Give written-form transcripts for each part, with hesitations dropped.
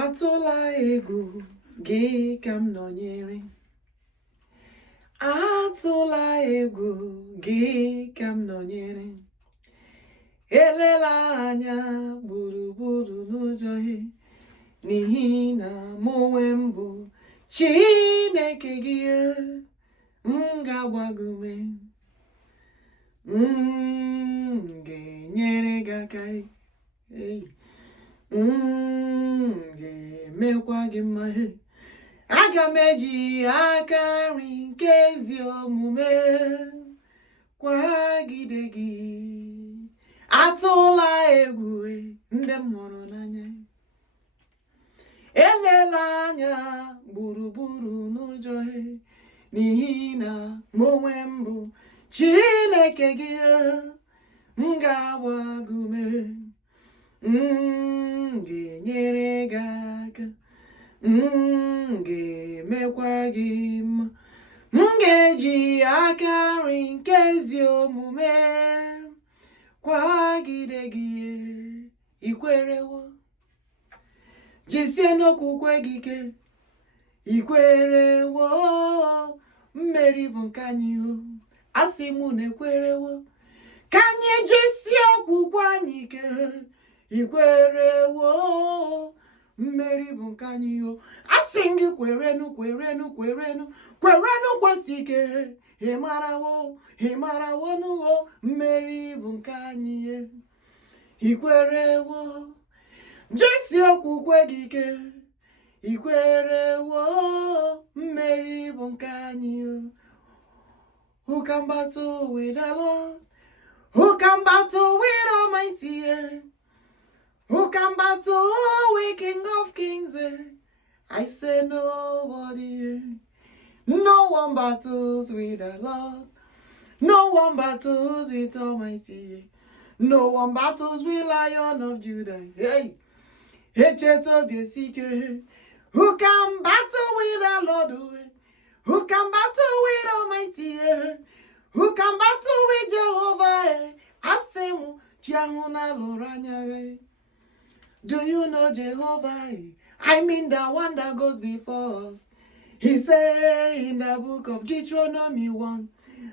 Atụla egwu gị ka m nọnyere. Atụla egwu gị ka m nọnyere. Elela anya gburugburu n'ụjọ ihe, n'ihi na mụ onwe m bụ Chineke gị, m ga-agba gị ume, ga-enyere gị aka, ga-emekwa gị mma. Aga m eji aka nri nke ezi omume kwagide gị. Atụla egwu ndị m hụrụ n'anya. Elela anya gburugburu n'ụjọ, n'ihi na mụ onwe m bụ Chineke gị, m ga-agba gị ume, ga-enyere gị aka, ga-emekwa gị mma. M ga-eji aka nri nke ezi omume kwagide gị. Ikwerewo? Jisie n'okwukwe gị ike. Ikwerewo? Mmeri bụ nke anyị. Asị mụ na ekwerewo? Ka anyị jisie okwukwe anyị ike. Ikwerewo? Mmeri bụ nke anyị. Asị gị kwerenu, kwerenu, kwerenu, kwerenu kwesị ike. Ịmarawo n'ụwa, mmeri bụ nke anyị. Ikwerewo? Jisie okwukwe gị ike. Ikwerewo? Mmeri bụ nke anyị. Who can battle with the Lord? Who can battle with Almighty? Who can battle with King of Kings? I say nobody. No one battles with the Lord. No one battles with Almighty. No one battles with Lion of Judah. Hey, who can battle with the Lord? Who can battle with Almighty? Who can battle with Jehovah? Asemu chiamuna loranya. Do you know Jehovah? I mean the one that goes before us. He said in the book of Deuteronomy 1,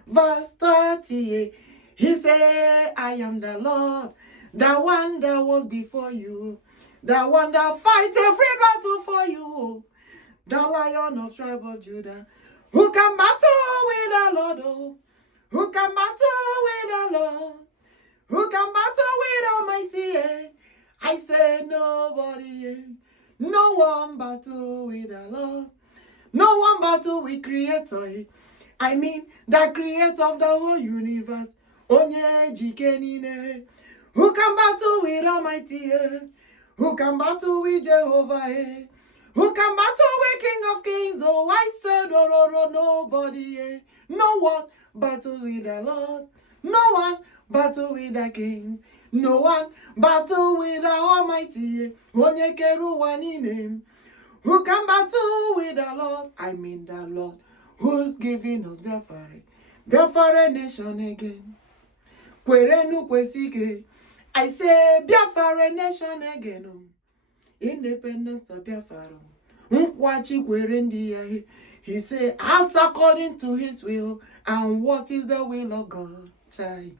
verse 30, he said, I am the Lord, the one that was before you, the one that fights every battle for you, the Lion of tribe of Judah. Who can battle with the Lord? Oh? Who can battle with the Lord? Who can battle with Almighty? I say nobody. No one battle with the Lord. No one battle with Creator. I mean, the Creator of the whole universe. Onye jikenine. Who can battle with Almighty? Who can battle with Jehovah? Who can battle with King of Kings? Oh, I said, nobody. No one battle with the Lord. No one battle with the King. No one battle with the Almighty. Onye keruwa name. Who can battle with the Lord? I mean the Lord who's giving us Biafra nation again. Kwerenu kwesike. I say Biafra nation again. Independence of Biafra. Nkwachi kwerendi ya. He said, as according to his will. And what is the will of God? Chai.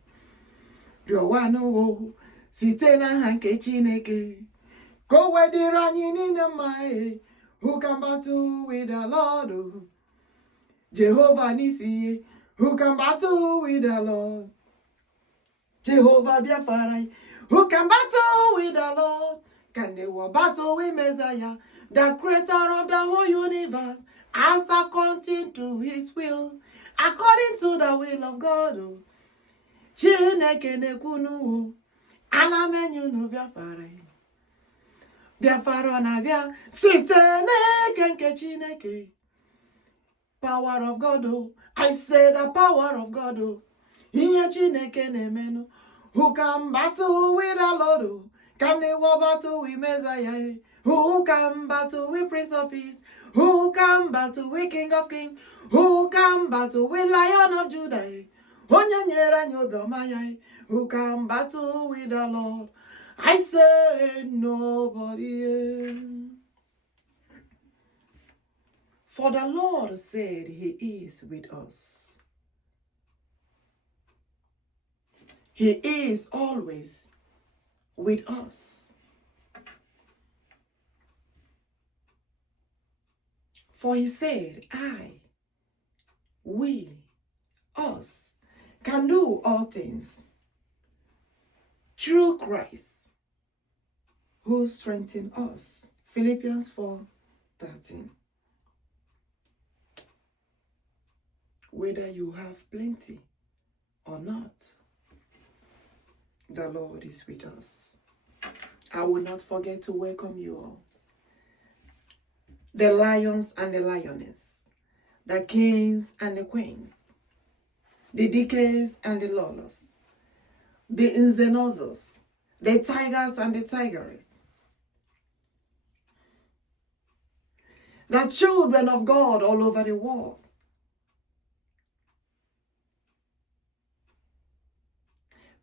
Riowanu site na hanke Chineke. Go where the running in the mind. Who can battle with the Lord? Jehovah Nisi. Who can battle with the Lord? Jehovah Biafra. Who can battle with the Lord? Can they battle with Messiah, the creator of the whole universe, as according to his will, according to the will of God? Chineke nekunu, anamenyu no Biafra. Biafra na bia, sitene kenke Chineke. Power of God, oh. I say the power of God, oh. Iye Chineke nemenu. Who can battle with the Lord, oh? Can they battle with Messiah? Who can battle with Prince of Peace? Who can battle with King of Kings? Who can battle with Lion of Judah? Who can battle with the Lord? I say nobody. For the Lord said he is with us. He is always with us. For he said, I, we, us, can do all things through Christ, who strengthens us. Philippians 4:13. Whether you have plenty or not, the Lord is with us. I will not forget to welcome you all. The lions and the lioness, the kings and the queens, the dikes and the lawless, the inzenozos, the tigers and the tigeress, the children of God all over the world.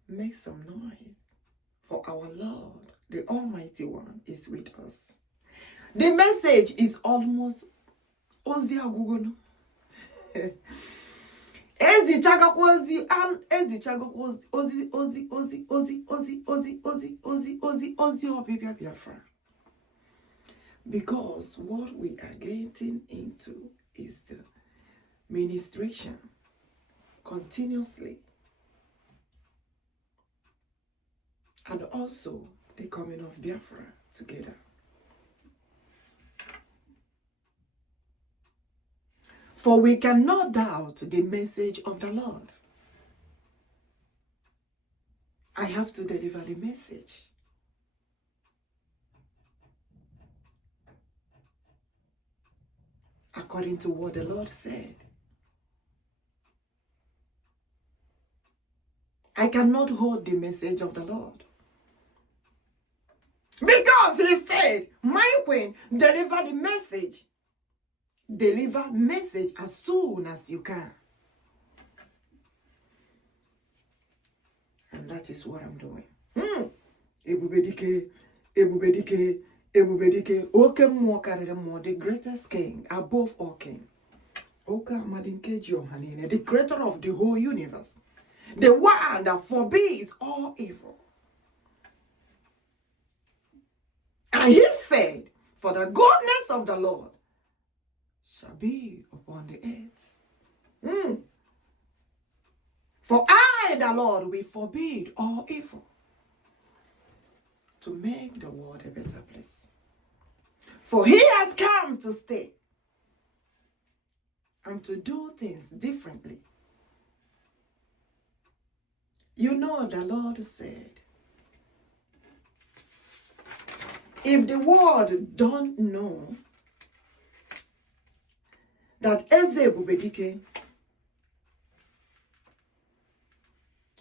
Make some noise, for our Lord, the Almighty One, is with us. The message is almost Ozi Agugono. Ezi chagakwozi and Ezi chagakwozi Ozi Biafra. Because what we are getting into is the ministration continuously. And also the coming of Biafra together. For we cannot doubt the message of the Lord. I have to deliver the message. According to what the Lord said. I cannot hold the message of the Lord. Because he said, my queen, deliver the message. Deliver message as soon as you can. And that is what I'm doing. Ebubedike, Ebubedike, Ebubedike. Okemmokaremo, the greatest king above all king. OHAMADIKE, the creator of the whole universe. The one that forbids all evil. And he said, for the goodness of the Lord shall be upon the earth. For I, the Lord, will forbid all evil to make the world a better place. For he has come to stay and to do things differently. You know, the Lord said, if the world don't know that Eze Ebubedike,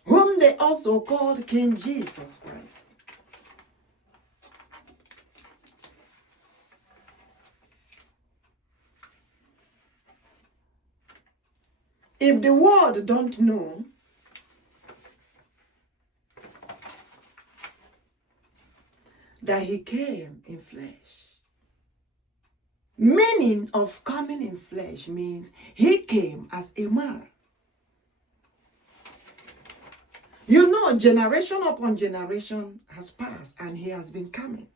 whom they also called King Jesus Christ, if the world don't know that he came in flesh. Meaning of coming in flesh means he came as a man. You know, generation upon generation has passed and he has been coming.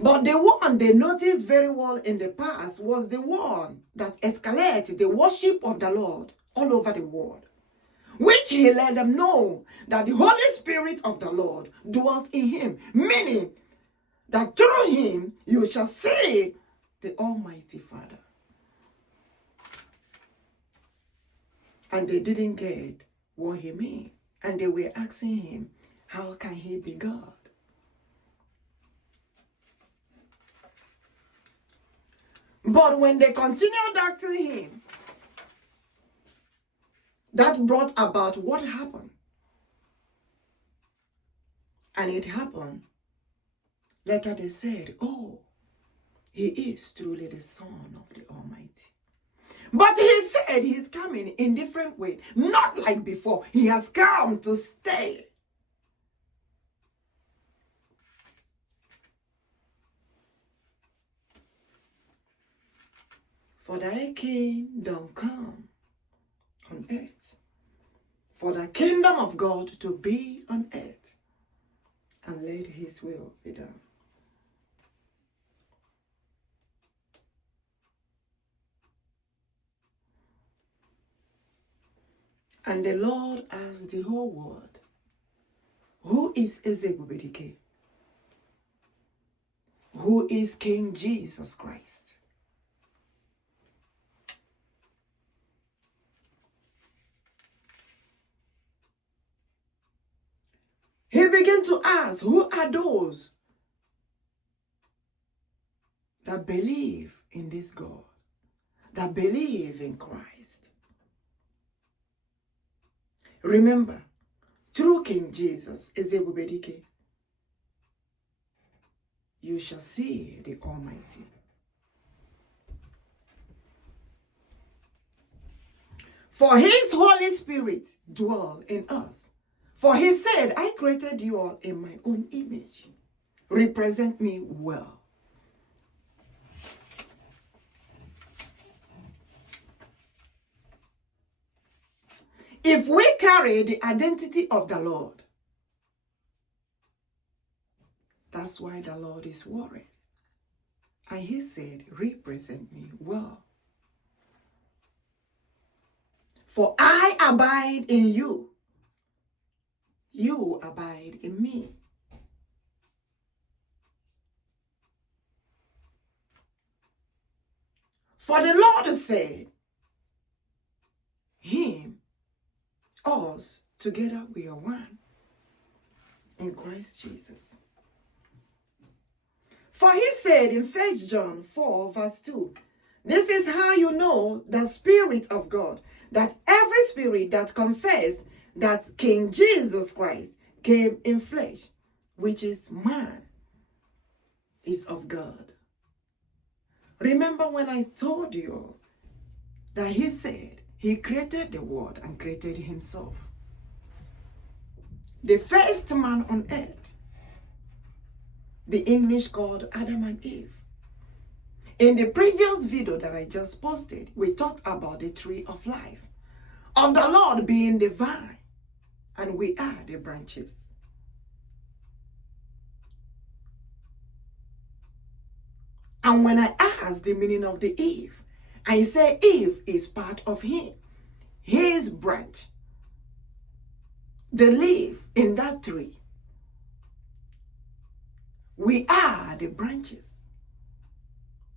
But the one they noticed very well in the past was the one that escalated the worship of the Lord all over the world. Which he let them know that the Holy Spirit of the Lord dwells in him. Meaning that through him you shall see the Almighty Father. And they didn't get what he meant. And they were asking him, how can he be God? But when they continued asking him, that brought about what happened. And it happened. Later they said, oh, he is truly the Son of the Almighty. But he said he's coming in different way. Not like before. He has come to stay. For thy kingdom come on earth, for the kingdom of God to be on earth, and let his will be done. And the Lord asked the whole world, who is Eze Ebubedike? Who is King Jesus Christ? He began to ask, who are those that believe in this God, that believe in Christ? Remember, through King Jesus, Eze Ebubedike, you shall see the Almighty. For his Holy Spirit dwell in us. For he said, I created you all in my own image. Represent me well. If we carry the identity of the Lord, that's why the Lord is worried. And he said, represent me well. For I abide in you. You abide in me. For the Lord said, him, us, together we are one in Christ Jesus. For he said in 1 John 4 verse 2, this is how you know the Spirit of God, that every spirit that confesses that King Jesus Christ came in flesh, which is man, is of God. Remember when I told you that he said he created the world and created himself. The first man on earth, the English called Adam and Eve. In the previous video that I just posted, we talked about the tree of life, of the Lord being the vine, and we are the branches. And when I asked the meaning of the Eve, I say Eve is part of him, his branch, the leaf in that tree. We are the branches,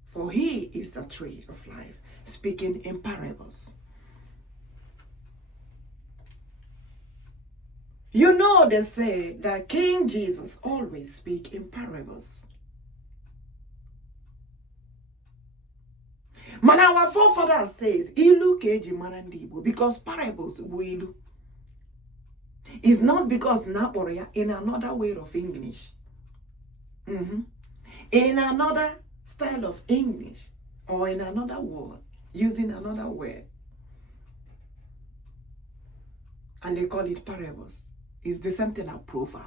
for he is the tree of life, speaking in parables. You know they say that King Jesus always speaks in parables. Man, our forefather says, Ilu keji manandibo, because parables will. It's not because Naporia in another way of English. In another style of English, or in another word, using another word. And they call it parables. It's the same thing as proverb.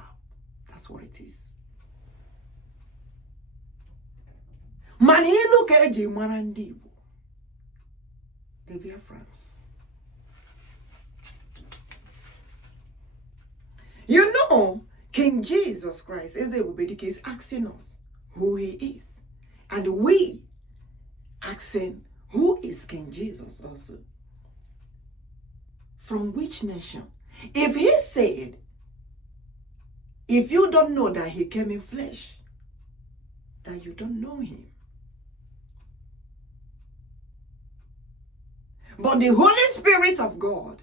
That's what it is. Manilu keji marandibo. The Biafrans. You know, King Jesus Christ, Eze Ebubedike, is asking us who he is. And we asking who is King Jesus also. From which nation? If he said, if you don't know that he came in flesh, that you don't know him. But the Holy Spirit of God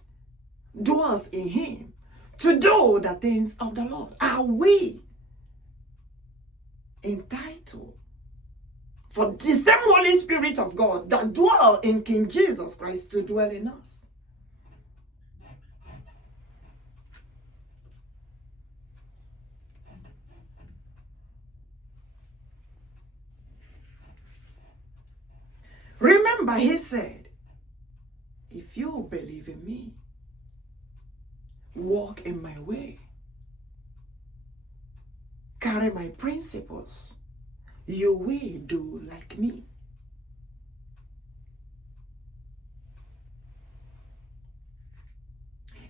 dwells in him to do the things of the Lord. Are we entitled for the same Holy Spirit of God that dwells in King Jesus Christ to dwell in us? Remember, he said, if you believe in me, walk in my way, carry my principles, you will do like me.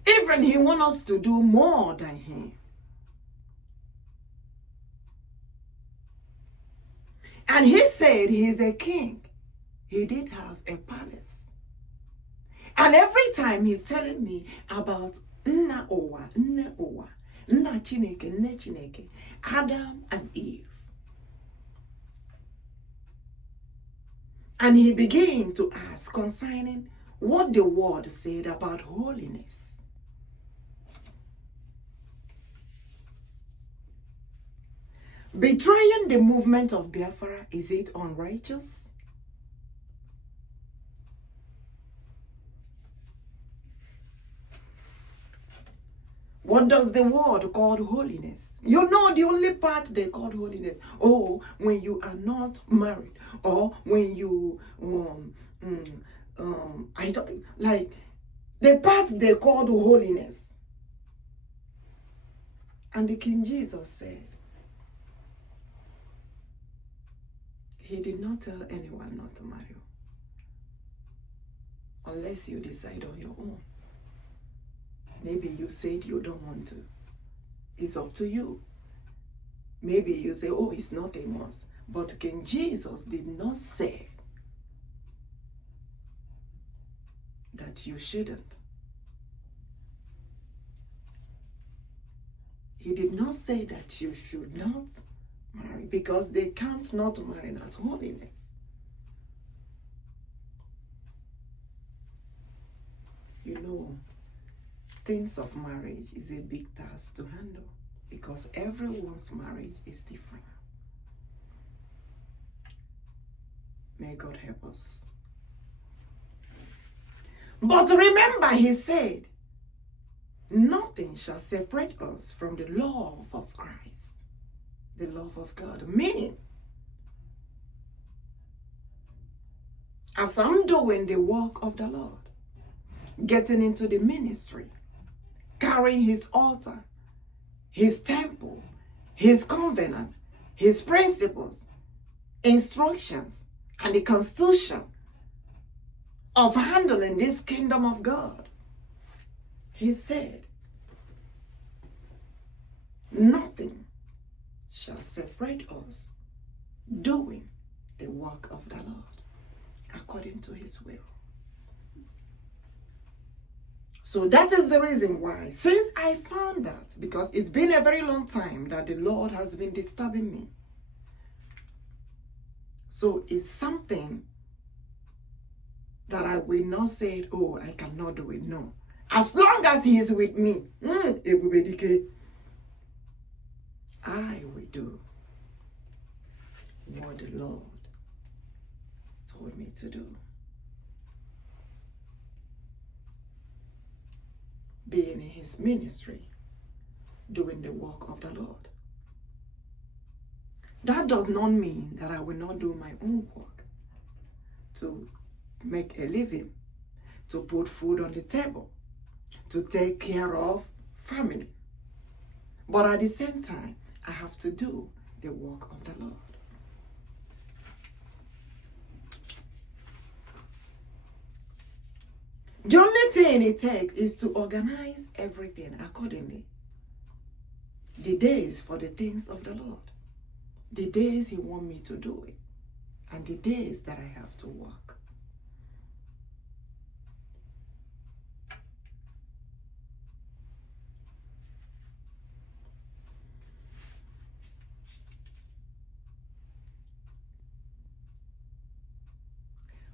Even he wants us to do more than him. And he said he's a king. He did have a palace. And every time he's telling me about Nna Owa, Nna Chineke, Nne Chineke, Adam and Eve. And he began to ask concerning what the word said about holiness. Betraying the movement of Biafra, is it unrighteous? What does the word call holiness? You know the only part they call holiness. Oh, when you are not married, or when you I don't like the part they called holiness. And the King Jesus said, he did not tell anyone not to marry you, unless you decide on your own. Maybe you said you don't want to. It's up to you. Maybe you say, oh, it's not a must. But King Jesus did not say that you shouldn't. He did not say that you should not marry, because they can't not marry as holiness. You know, things of marriage is a big task to handle, because everyone's marriage is different. May God help us. But remember, he said, nothing shall separate us from the love of Christ, the love of God. Meaning, as I'm doing the work of the Lord, getting into the ministry, carrying his altar, his temple, his covenant, his principles, instructions, and the constitution of handling this kingdom of God, he said, nothing shall separate us doing the work of the Lord according to his will. So that is the reason why, since I found that, because it's been a very long time that the Lord has been disturbing me. So it's something that I will not say, oh, I cannot do it. No. As long as he is with me, Ebubedike, I will do what the Lord told me to do. Being in his ministry, doing the work of the Lord. That does not mean that I will not do my own work to make a living, to put food on the table, to take care of family. But at the same time, I have to do the work of the Lord. The only thing it takes is to organize everything accordingly. The days for the things of the Lord. The days he wants me to do it. And the days that I have to work.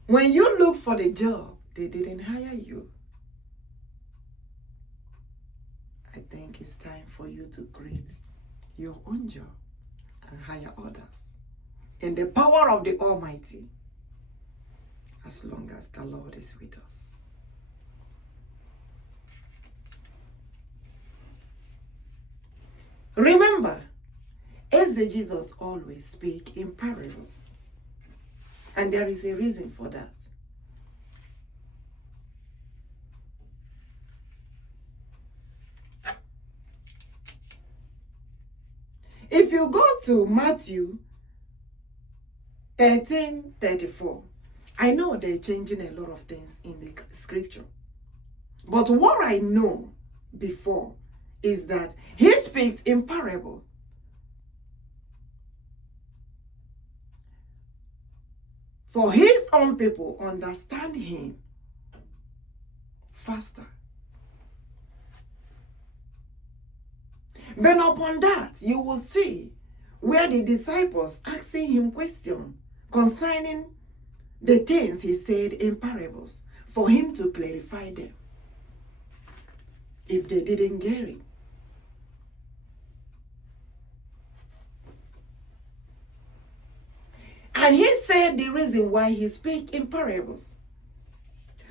When you look for the job, they didn't hire you. I think it's time for you to create your own job and hire others. In the power of the Almighty, as long as the Lord is with us. Remember, Eze Jesus always speak in parables. And there is a reason for that. If you go to Matthew 13:34, I know they're changing a lot of things in the scripture. But what I know before is that he speaks in parable. For his own people understand him faster. But upon that, you will see where the disciples asking him questions concerning the things he said in parables, for him to clarify them if they didn't get it. And he said the reason why he speaks in parables.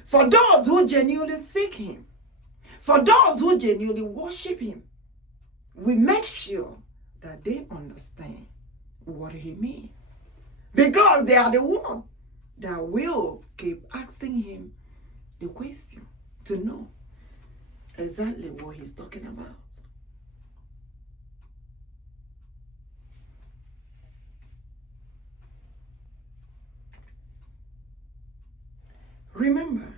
For those who genuinely seek him, for those who genuinely worship him, we make sure that they understand what he means. Because they are the one that will keep asking him the question to know exactly what he's talking about. Remember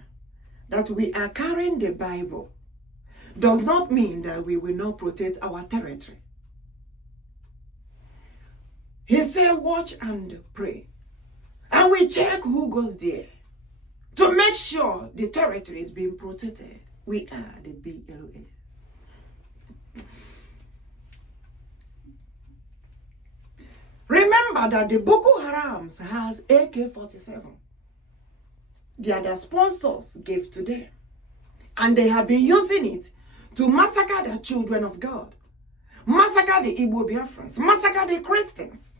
that we are carrying the Bible does not mean that we will not protect our territory. He said, watch and pray. And we check who goes there to make sure the territory is being protected. We are the BLOS. Remember that the Boko Haram has AK-47. The other sponsors gave to them. And they have been using it to massacre the children of God. Massacre the Igbo Biafrans. Massacre the Christians.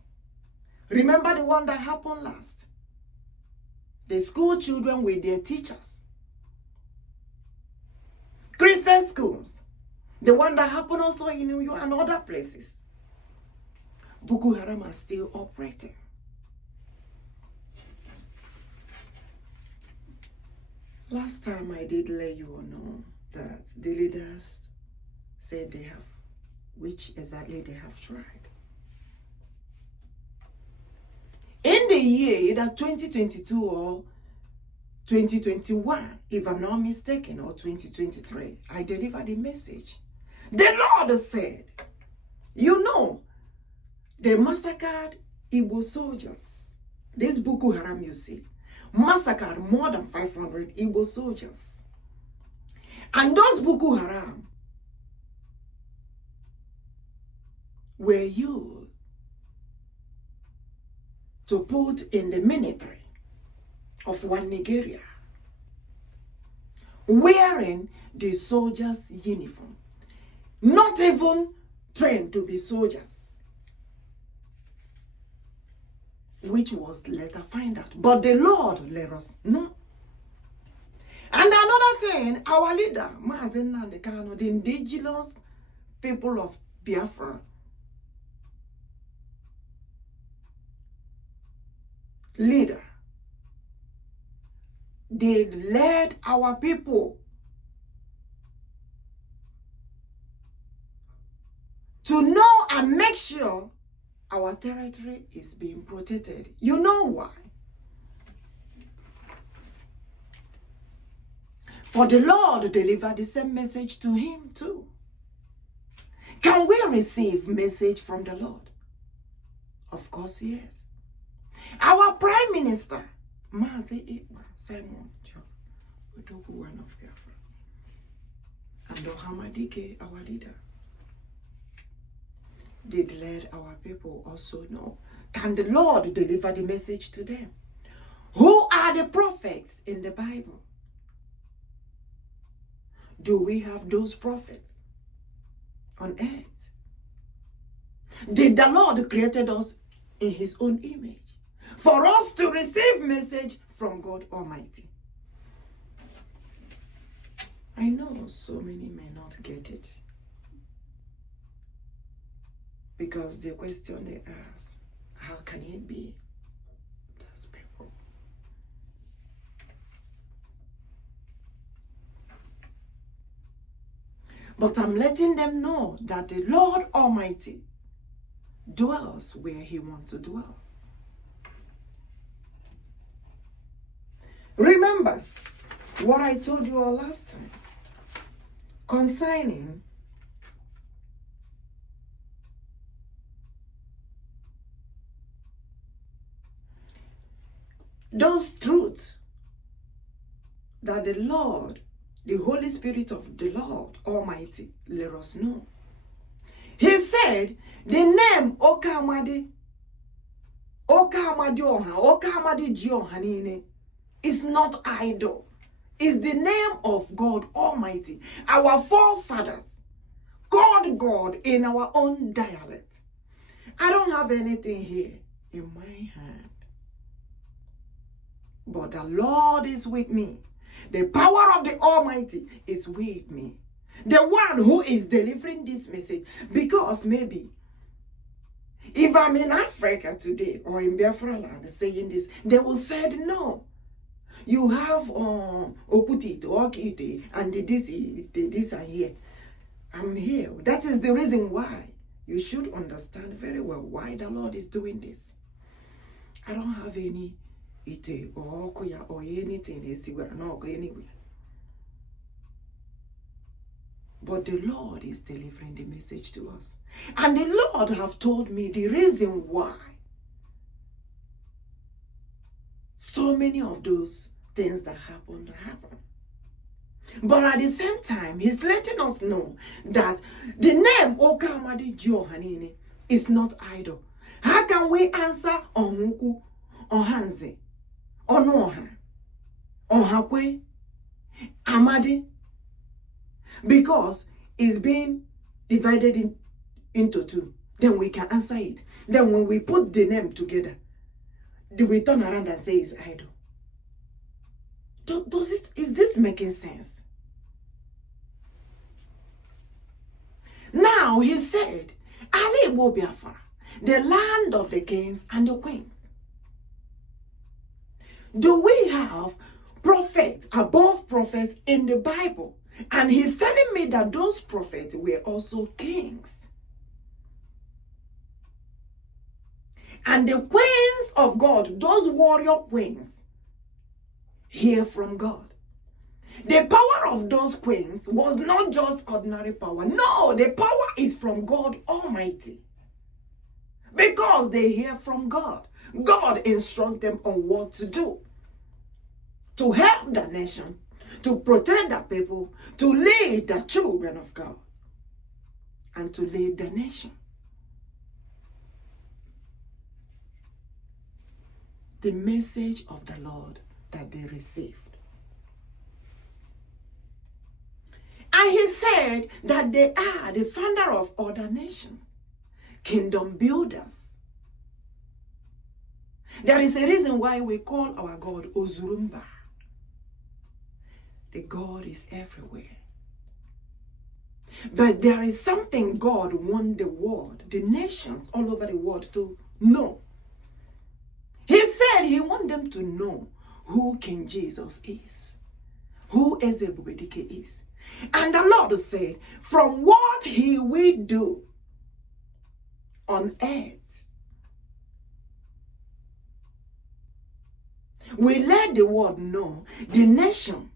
Remember the one that happened last? The school children with their teachers. Christian schools. The one that happened also in New York and other places. Boko Haram are still operating. Last time I did let you all know that the leaders said they have, which exactly they have tried. In the year either 2022 or 2021, if I'm not mistaken, or 2023, I delivered a message. The Lord said, you know, they massacred Igbo soldiers. This Boko Haram, you see, massacred more than 500 Igbo soldiers. And those Boko Haram were used to put in the military of one Nigeria, wearing the soldiers' uniform, not even trained to be soldiers, which was later found out. But the Lord let us know. And another thing, our leader, MAZI nnamdikanu, the indigenous people of Biafra, leader, they led our people to know and make sure our territory is being protected. You know why? For the Lord delivered the same message to him too. Can we receive message from the Lord? Of course, yes. Our Prime Minister, MAZI Simon ODOGWU, one of Biafra, and OHAMADIKE, our leader, did let our people also know. Can the Lord deliver the message to them? Who are the prophets in the Bible? Do we have those prophets on earth? Did the Lord created us in his own image for us to receive message from God Almighty? I know so many may not get it, because the question they ask, how can it be? That's people. But I'm letting them know that the Lord Almighty dwells where he wants to dwell. Remember what I told you all last time concerning those truths that the Lord, the Holy Spirit of the Lord Almighty, let us know. He said, the name Okamadi Jiohanine is not idol. It's the name of God Almighty, our forefathers, God in our own dialect. I don't have anything here in my hand, but the Lord is with me. The power of the Almighty is with me. The one who is delivering this message. Because maybe if I'm in Africa today or in BiafraLand saying this, they will say, no, you have Okutite, Okite, and this and here. I'm here. That is the reason why you should understand very well why the Lord is doing this. I don't have any ite or okoya or anything anywhere. But the Lord is delivering the message to us. And the Lord have told me the reason why so many of those things that happen. But at the same time, he's letting us know that the name Okamadi Jiohanine is not idol. How can we answer Onhuku, Ohanze, Onoha, Ohakwe, Amadi? Because it's being divided into two. Then we can answer it. Then when we put the name together, we turn around and say it's idol. Is this making sense? Now he said, Ali Biafra, the land of the kings and the queens. Do we have prophets above prophets in the Bible? And he's telling me that those prophets were also kings. And the queens of God, those warrior queens, hear from God. The power of those queens was not just ordinary power. No, the power is from God Almighty. Because they hear from God. God instructs them on what to do. To help the nation, to protect the people, to lead the children of God, and to lead the nation. The message of the Lord that they received. And he said that they are the founder of other nations, kingdom builders. There is a reason why we call our God Ozurumba. The God is everywhere. But there is something God wants the world, the nations all over the world to know. He said he wants them to know who King Jesus is, who Eze Ebubedike is. And the Lord said, from what he will do on earth, we let the world know the nation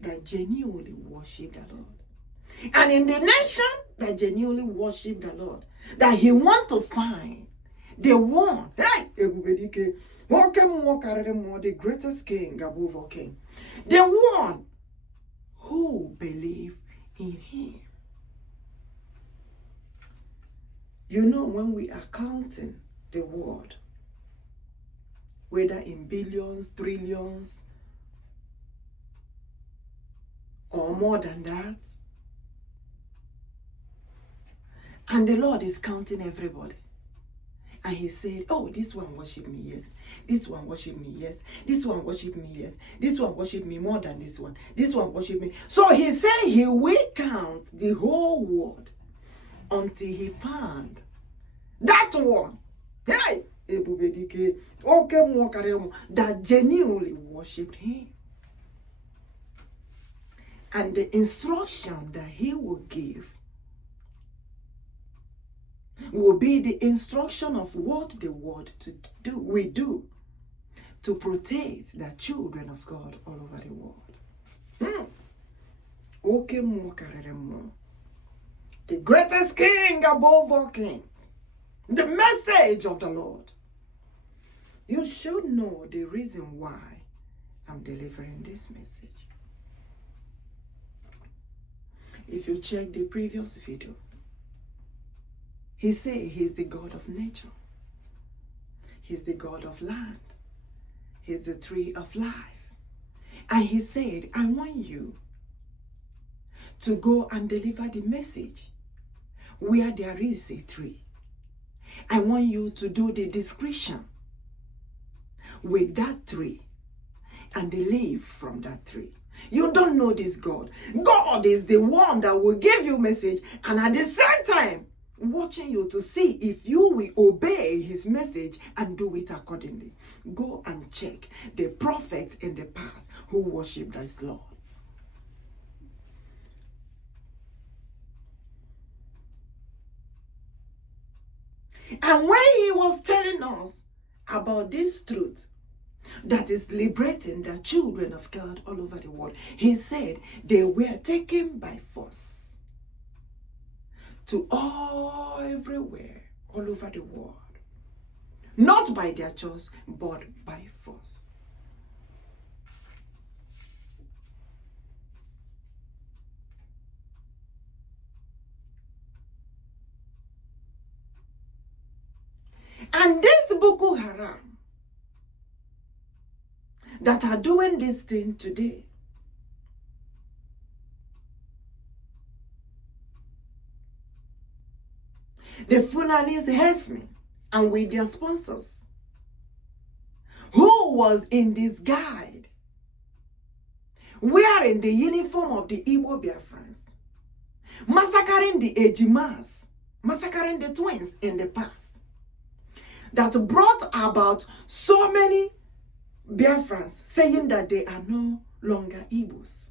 that genuinely worship the Lord. And in the nation that genuinely worship the Lord, that he want to find the one, hey, Ebubedike, the greatest king above all king, the one who believe in him. You know, when we are counting the world, whether in billions, trillions, or more than that, and the Lord is counting everybody. And he said, oh, this one worship me, yes. This one worship me, yes. This one worship me, yes. This one worship me more than this one. This one worship me. So he said he will count the whole world until he found that one. Hey, Ebubedike, that genuinely worshipped him. And the instruction that he will give will be the instruction of what the world we do to protect the children of God all over the world. The greatest king above all kings. The message of the Lord. You should know the reason why I'm delivering this message. If you check the previous video, he said he's the God of nature. He's the God of land. He's the tree of life. And he said, I want you to go and deliver the message where there is a tree. I want you to do the description with that tree and the leaf from that tree. You don't know this God. God is the one that will give you message and at the same time watching you to see if you will obey his message and do it accordingly. Go and check the prophets in the past who worshiped this Lord. And when he was telling us about this truth that is liberating the children of God all over the world, he said they were taken by force to everywhere, all over the world. Not by their choice, but by force. And this Boko Haram that are doing this thing today, the Fulanese herdsmen and with their sponsors, who was in disguise, wearing the uniform of the Igbo Biafrans, massacring the Ejimas, massacring the twins in the past, that brought about so many Biafrans saying that they are no longer Igbos.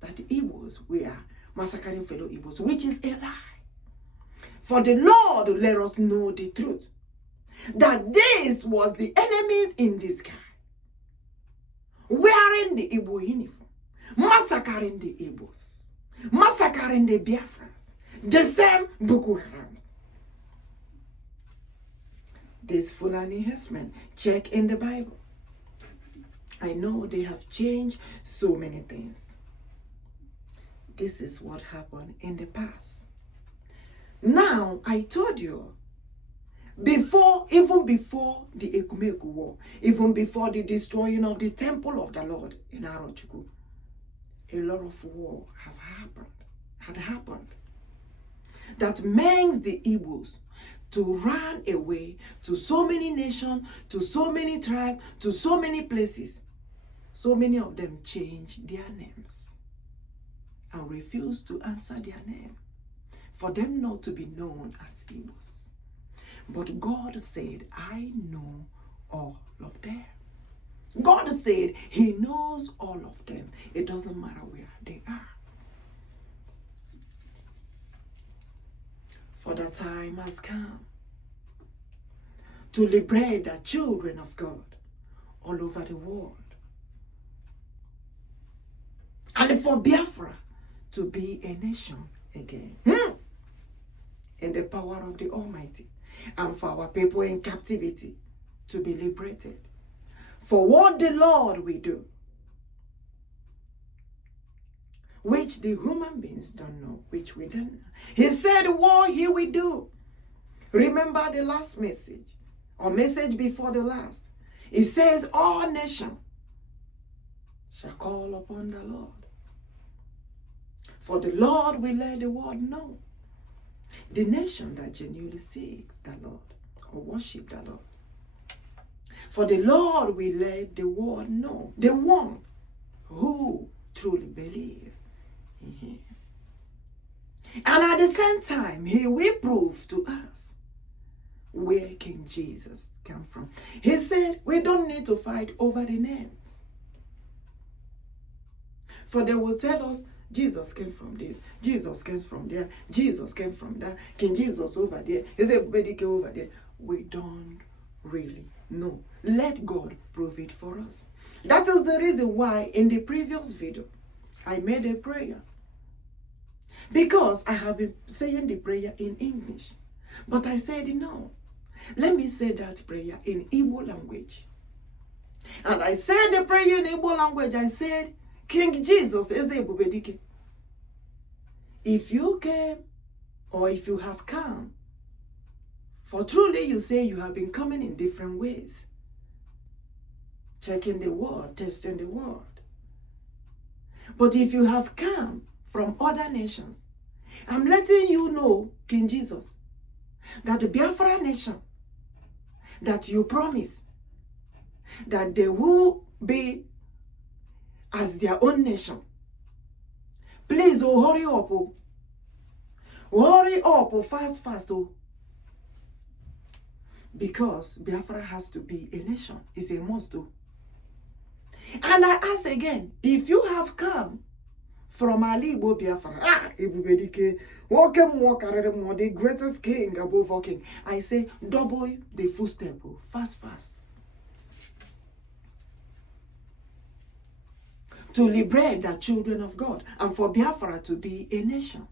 That Igbos were massacring fellow Igbos, which is a lie. For the Lord let us know the truth, that this was the enemies in disguise, wearing the Igbo uniform, massacring the Igbos, massacring the Biafrans, the same Boko Harams. These Fulani herdsmen, check in the Bible. I know they have changed so many things. This is what happened in the past. Now, I told you, even before the Ekumeku War, even before the destroying of the temple of the Lord in Arochukwu, a lot of war had happened. That makes the Igbos to run away to so many nations, to so many tribes, to so many places. So many of them changed their names and refused to answer their name for them not to be known as Igbos. But God said, I know all of them. God said he knows all of them. It doesn't matter where they are. For the time has come to liberate the children of God all over the world. And for Biafra to be a nation again. In the power of the Almighty. And for our people in captivity to be liberated. For what the Lord will do, which the human beings don't know, which we don't know. He said what he will do. Remember the last message, or message before the last. It says all nations shall call upon the Lord. For the Lord will let the world know. The nation that genuinely seeks the Lord or worship the Lord. For the Lord will let the world know. The one who truly believes in him. And at the same time, he will prove to us where King Jesus come from. He said we don't need to fight over the names. For they will tell us Jesus came from this, Jesus came from there, Jesus came from that, King Jesus over there, Eze Ebubedike over there. We don't really know. Let God prove it for us. That is the reason why in the previous video, I made a prayer. Because I have been saying the prayer in English. But I said, no, let me say that prayer in Igbo language. And I said the prayer in Igbo language. I said, King Jesus, Eze Ebubedike, if you came or if you have come, for truly you say you have been coming in different ways, checking the word, testing the word. But if you have come from other nations, I'm letting you know, King Jesus, that the Biafra nation that you promise that they will be as their own nation. Please, oh, hurry up, oh. Hurry up, oh, fast, oh. Because Biafra has to be a nation. It's a must, oh. And I ask again, if you have come from Igbo Biafra, Ebubedike, the greatest king above all king, I say, double the footstep, oh, fast. To liberate the children of God and for Biafra to be a nation.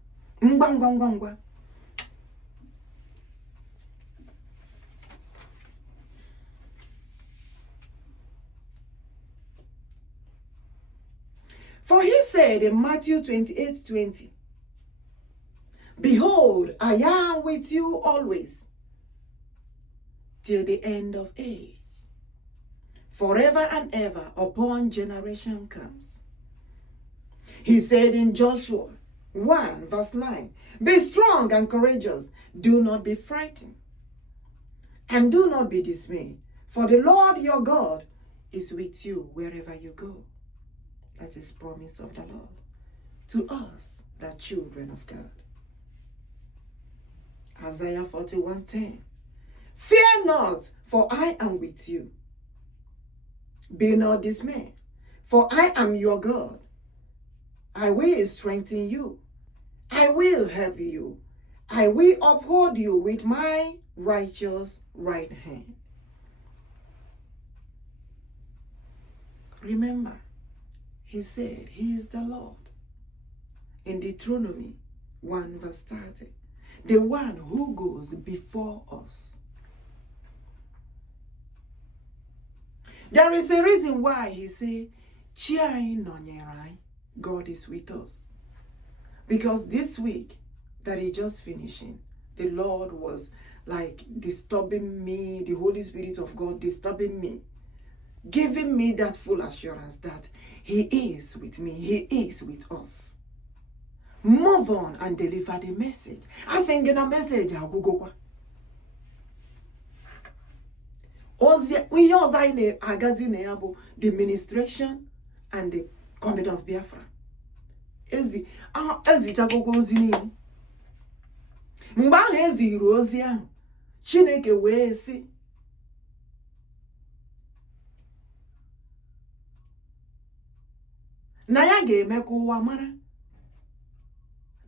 For he said in Matthew 28:20, behold, I am with you always till the end of age, forever and ever upon generation comes. He said in Joshua 1 verse 9, be strong and courageous, do not be frightened, and do not be dismayed, for the Lord your God is with you wherever you go. That is promise of the Lord to us, the children of God. Isaiah 41:10, fear not, for I am with you. Be not dismayed, for I am your God. I will strengthen you. I will help you. I will uphold you with my righteous right hand. Remember, he said he is the Lord. In Deuteronomy 1 verse 30, the one who goes before us. There is a reason why he said, God is with us. Because this week that he just finishing, the Lord was like disturbing me, the Holy Spirit of God disturbing me, giving me that full assurance that he is with me, he is with us. Move on and deliver the message. I sing a message. We use the ministration and the coming of Biafra. Eze jagogo ozi mgbe ahụ eziri ozi ahụ, Chineke wee sị na ya ga-eme ka ụwa mara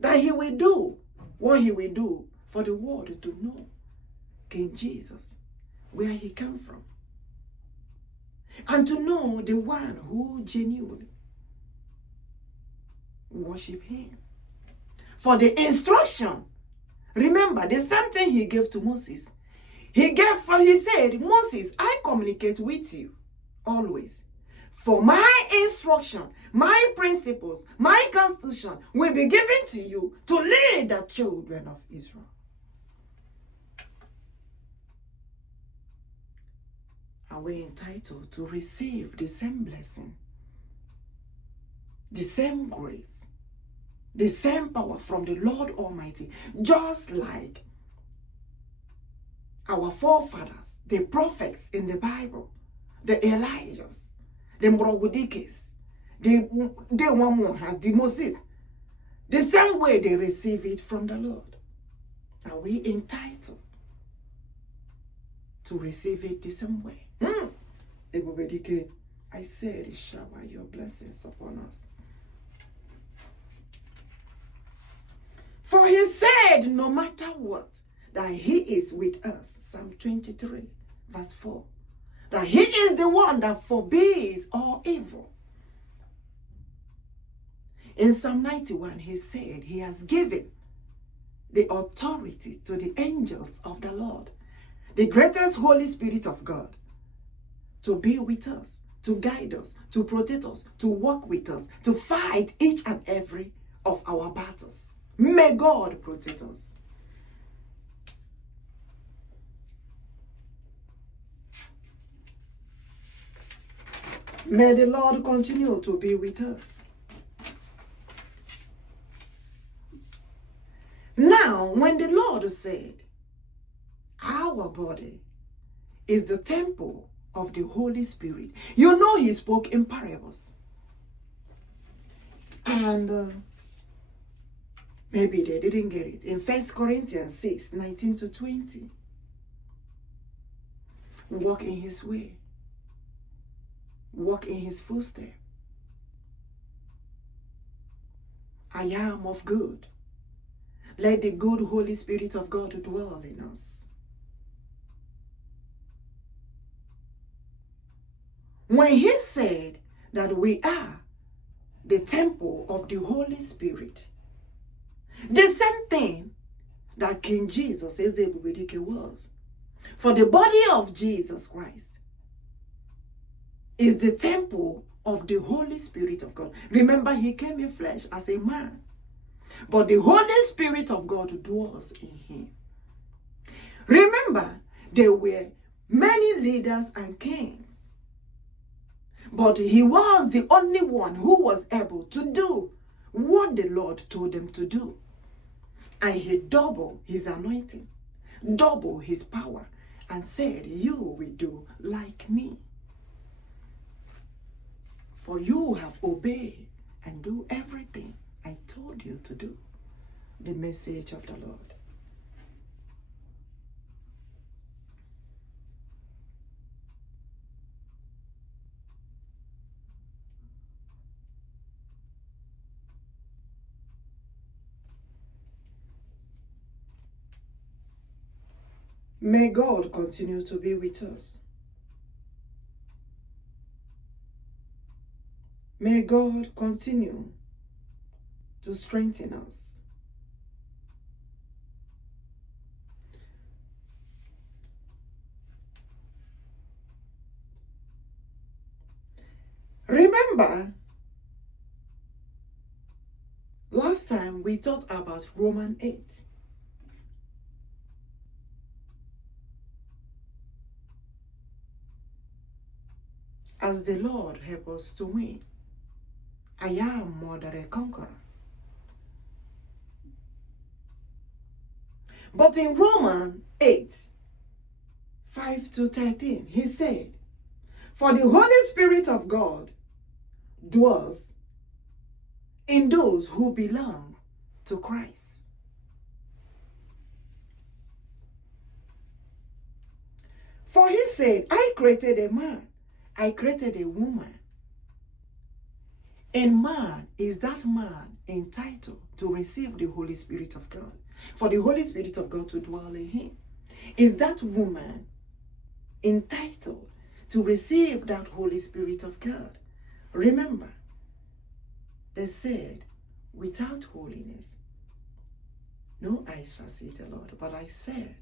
that he will do what he will do for the world to know King Jesus, where he came from, and to know the one who genuinely worship him. For the instruction, remember the same thing he gave to Moses. He said, Moses, I communicate with you always. For my instruction, my principles, my constitution will be given to you to lead the children of Israel. Are we entitled to receive the same blessing, the same grace, the same power from the Lord Almighty, just like our forefathers, the prophets in the Bible, the Elijahs, the Mbrogudikes, the Moses, the same way they receive it from the Lord? Are we entitled to receive it the same way? Ebubedike, I said, shower your blessings upon us. For he said, no matter what, that he is with us. Psalm 23, verse 4. That he is the one that forbids all evil. In Psalm 91, he said he has given the authority to the angels of the Lord, the greatest Holy Spirit of God, to be with us, to guide us, to protect us, to walk with us, to fight each and every of our battles. May God protect us. May the Lord continue to be with us. Now, when the Lord said, our body is the temple of the Holy Spirit, you know he spoke in parables. And maybe they didn't get it. In 1 Corinthians 6, 19 to 20. Walk in his way. Walk in his footsteps. I am of good. Let the good Holy Spirit of God dwell in us. When he said that we are the temple of the Holy Spirit, the same thing that King Jesus, Eze Ebubedike, was. For the body of Jesus Christ is the temple of the Holy Spirit of God. Remember, he came in flesh as a man, but the Holy Spirit of God dwells in him. Remember, there were many leaders and kings, but he was the only one who was able to do what the Lord told him to do. And he doubled his anointing, doubled his power, and said, you will do like me. For you have obeyed and do everything I told you to do. The message of the Lord. May God continue to be with us. May God continue to strengthen us. Remember, last time we talked about Romans 8. As the Lord help us to win, I am more than a conqueror. But in Romans 8, 5 to 13, he said, for the Holy Spirit of God dwells in those who belong to Christ. For he said, I created a man, I created a woman. And man is that man entitled to receive the Holy Spirit of God, for the Holy Spirit of God to dwell in him. Is that woman entitled to receive that Holy Spirit of God? Remember, they said, without holiness, no eye shall see the Lord. But I said,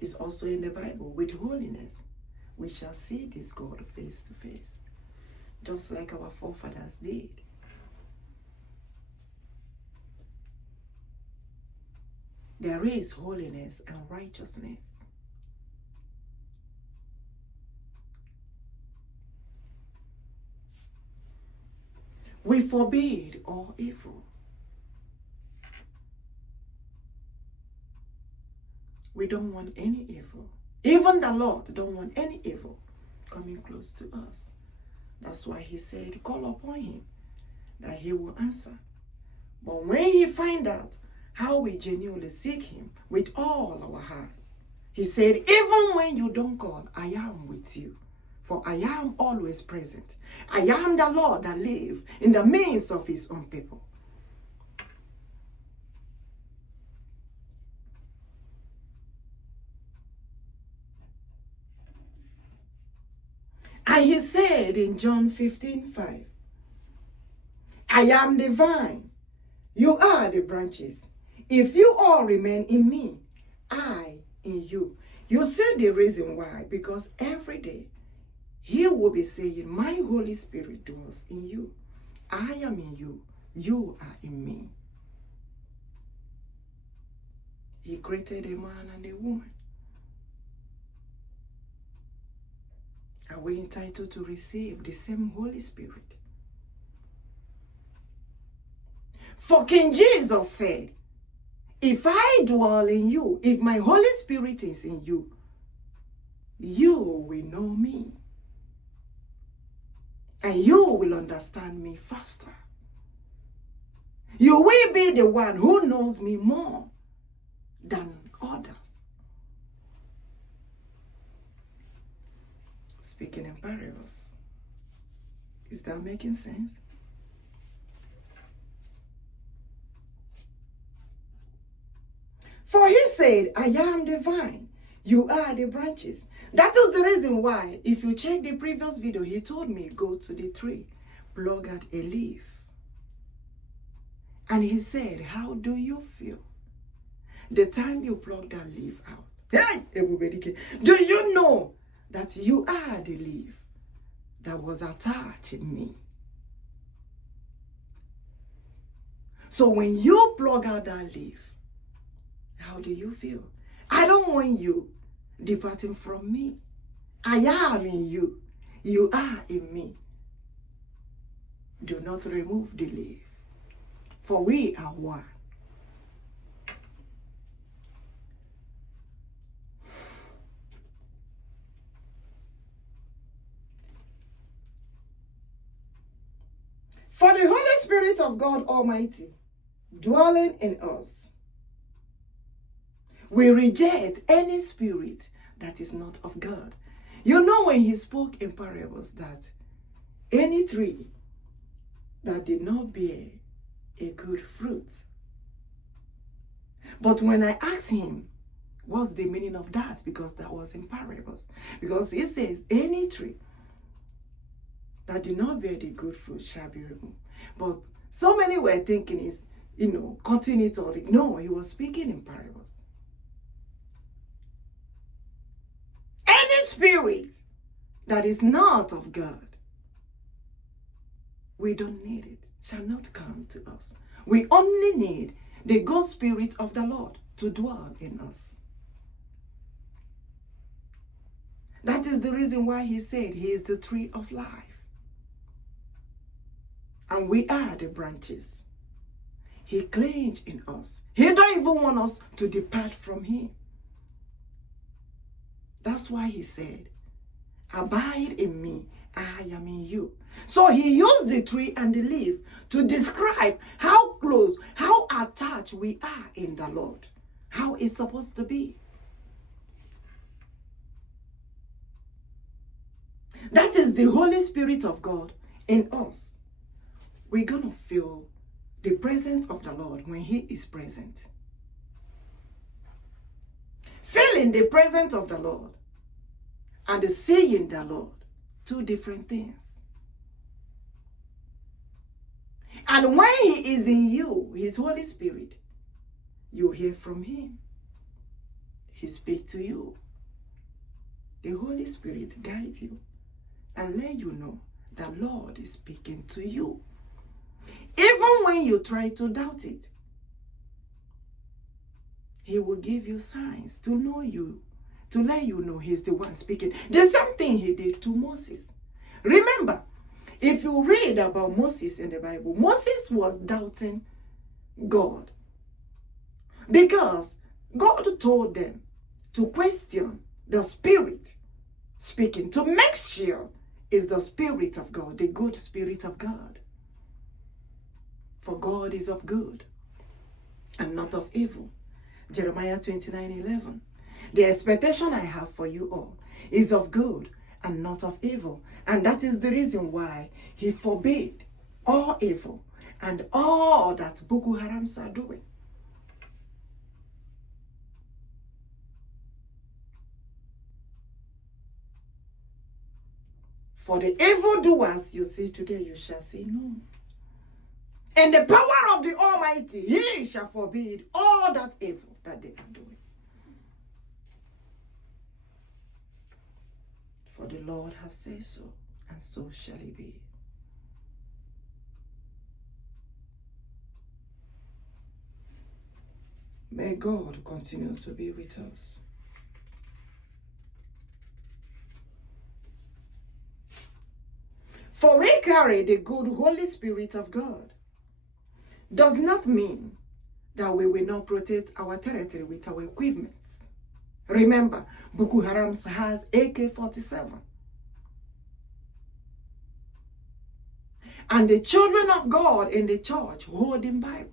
it's also in the Bible, with holiness, we shall see this God face to face, just like our forefathers did. There is holiness and righteousness. We forbid all evil. We don't want any evil. Even the Lord don't want any evil coming close to us. That's why he said, call upon him, that he will answer. But when he find out how we genuinely seek him with all our heart, he said, even when you don't call, I am with you. For I am always present. I am the Lord that lives in the midst of his own people. And he said in John 15:5, I am the vine. You are the branches. If you all remain in me, I in you. You see the reason why? Because every day he will be saying, my Holy Spirit dwells in you. I am in you. You are in me. He created a man and a woman. Are we entitled to receive the same Holy Spirit? For King Jesus said, if I dwell in you, if my Holy Spirit is in you, you will know me. And you will understand me faster. You will be the one who knows me more than others. Speaking in parables. Is that making sense? For he said, I am the vine, you are the branches. That is the reason why, if you check the previous video, he told me, go to the tree, pluck out a leaf. And he said, how do you feel the time you pluck that leaf out? Hey, Ebubedike, do you know that you are the leaf that was attached in me? So when you pluck out that leaf, how do you feel? I don't want you departing from me. I am in you. You are in me. Do not remove the leaf, for we are one. For the Holy Spirit of God Almighty dwelling in us, we reject any spirit that is not of God. You know, when he spoke in parables that any tree that did not bear a good fruit. But when I asked him, what's the meaning of that? Because that was in parables. Because he says, any tree that did not bear the good fruit shall be removed. But so many were thinking is, cutting it all. No, he was speaking in parables. Any spirit that is not of God, we don't need it, shall not come to us. We only need the God Spirit of the Lord to dwell in us. That is the reason why he said he is the tree of life. And we are the branches. He clings in us. He don't even want us to depart from him. That's why he said, abide in me, I am in you. So he used the tree and the leaf to describe how close, how attached we are in the Lord. How it's supposed to be. That is the Holy Spirit of God in us. We're going to feel the presence of the Lord when he is present. Feeling the presence of the Lord and the seeing the Lord, two different things. And when he is in you, his Holy Spirit, you hear from him. He speaks to you. The Holy Spirit guides you and let you know that Lord is speaking to you. Even when you try to doubt it, he will give you signs to know you, to let you know he's the one speaking. The same thing he did to Moses. Remember, if you read about Moses in the Bible, Moses was doubting God because God told them to question the Spirit speaking, to make sure it's the Spirit of God, the good Spirit of God. For God is of good and not of evil. Jeremiah 29:11. The expectation I have for you all is of good and not of evil. And that is the reason why he forbade all evil and all that bokoharams are doing. For the evildoers you see today, you shall see no. In the power of the Almighty, he shall forbid all that evil that they are doing. For the Lord hath said so, and so shall it be. May God continue to be with us. For we carry the good Holy Spirit of God. Does not mean that we will not protect our territory with our equipments. Remember, Boko Haram has AK-47. And the children of God in the church hold the Bible.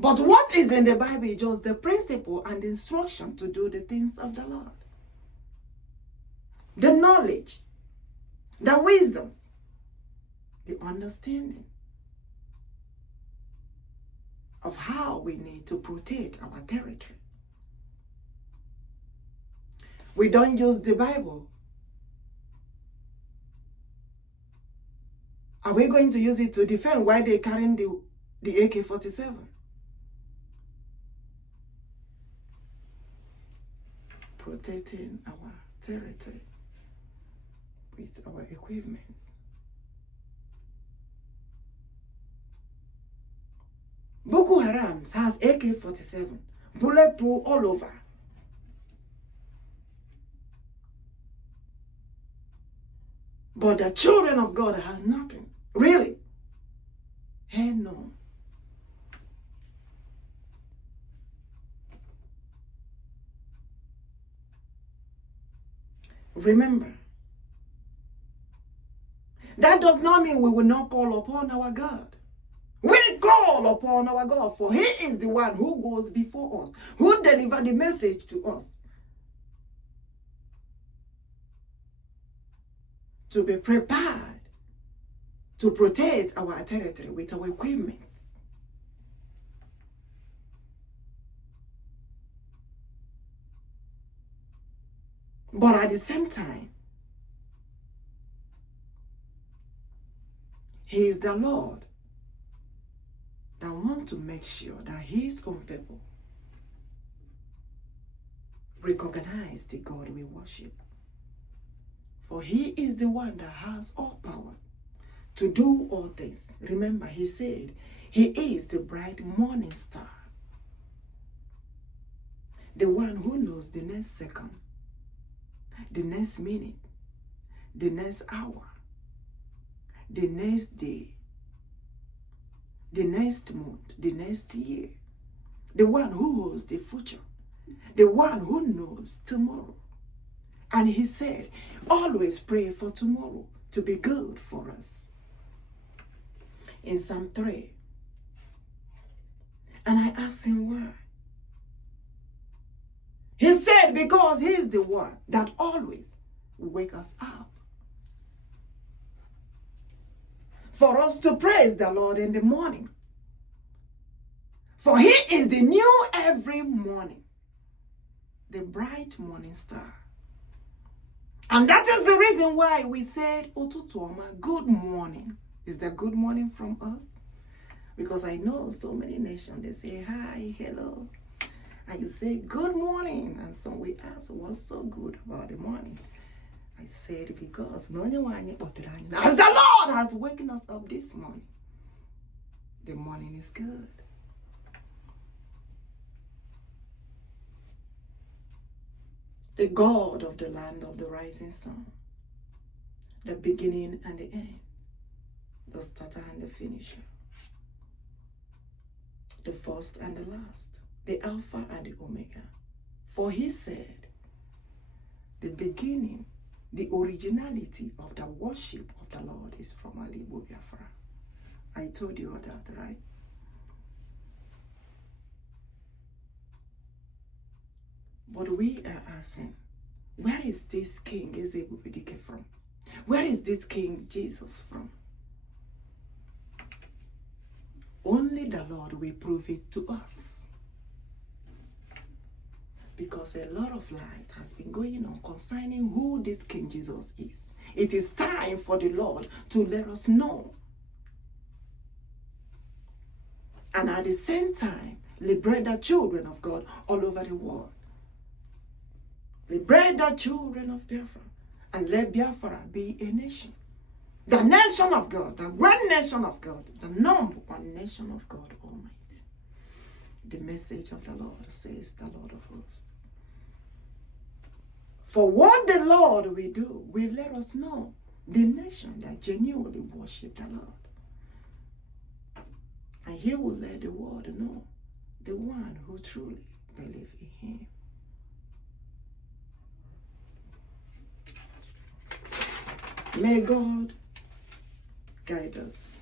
But what is in the Bible is just the principle and the instruction to do the things of the Lord. The knowledge, the wisdoms, the understanding of how we need to protect our territory. We don't use the Bible. Are we going to use it to defend why they're carrying the AK-47? Protecting our territory with our equipment. Boko Haram has AK-47, bulletproof all over. But the children of God has nothing. Really? Hell no. Remember, that does not mean we will not call upon our God. We call upon our God, for he is the one who goes before us, who delivers the message to us. To be prepared to protect our territory with our equipment. But at the same time, he is the Lord that wants to make sure that his own people recognize the God we worship. For he is the one that has all power to do all things. Remember, he said he is the bright morning star. The one who knows the next second, the next minute, the next hour, the next day, the next month, the next year. The one who holds the future. The one who knows tomorrow. And he said, always pray for tomorrow to be good for us. In Psalm 3. And I asked him why. He said, because he is the one that always wakes us up. For us to praise the Lord in the morning. For he is the new every morning. The bright morning star. And that is the reason why we said, Otutuoma, good morning. Is that good morning from us? Because I know so many nations, they say, hi, hello. And you say, good morning. And so we ask, what's so good about the morning? I said, because as the Lord has waken us up this morning, the morning is good. The God of the land of the rising sun, the beginning and the end, the starter and the finisher, the first and the last, the Alpha and the Omega. For he said, the beginning, the originality of the worship of the Lord is from Igbo Biafra. I told you all that, right? But we are asking, where is this King Eze Ebubedike from? Where is this King Jesus from? Only the Lord will prove it to us. Because a lot of light has been going on concerning who this King Jesus is. It is time for the Lord to let us know and at the same time, liberate the children of God all over the world. Liberate the children of Biafra, and let Biafra be a nation. The nation of God, the grand nation of God, the number one nation of God Almighty. The message of the Lord, says the Lord of hosts. For what the Lord will do, will let us know the nation that genuinely worship the Lord. And he will let the world know the one who truly believes in him. May God guide us.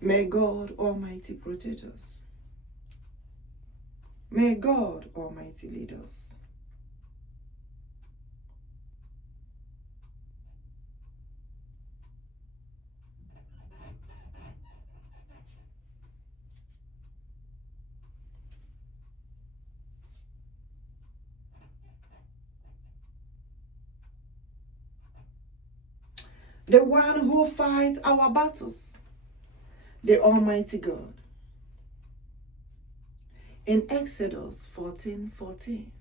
May God Almighty protect us. May God Almighty lead us. The one who fights our battles, the Almighty God. In Exodus 14:14,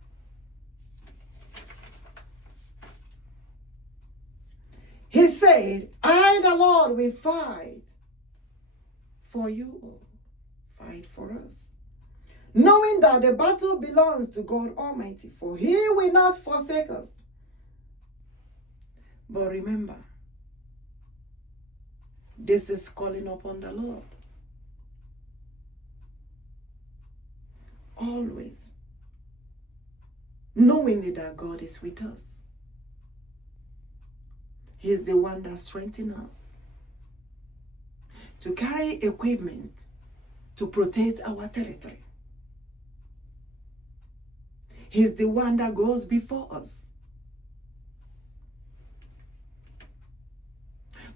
he said, I, the Lord, will fight for you all. Fight for us. Knowing that the battle belongs to God Almighty, for he will not forsake us. But remember, this is calling upon the Lord. Always knowing that God is with us. He is the one that strengthens us to carry equipment to protect our territory. He is the one that goes before us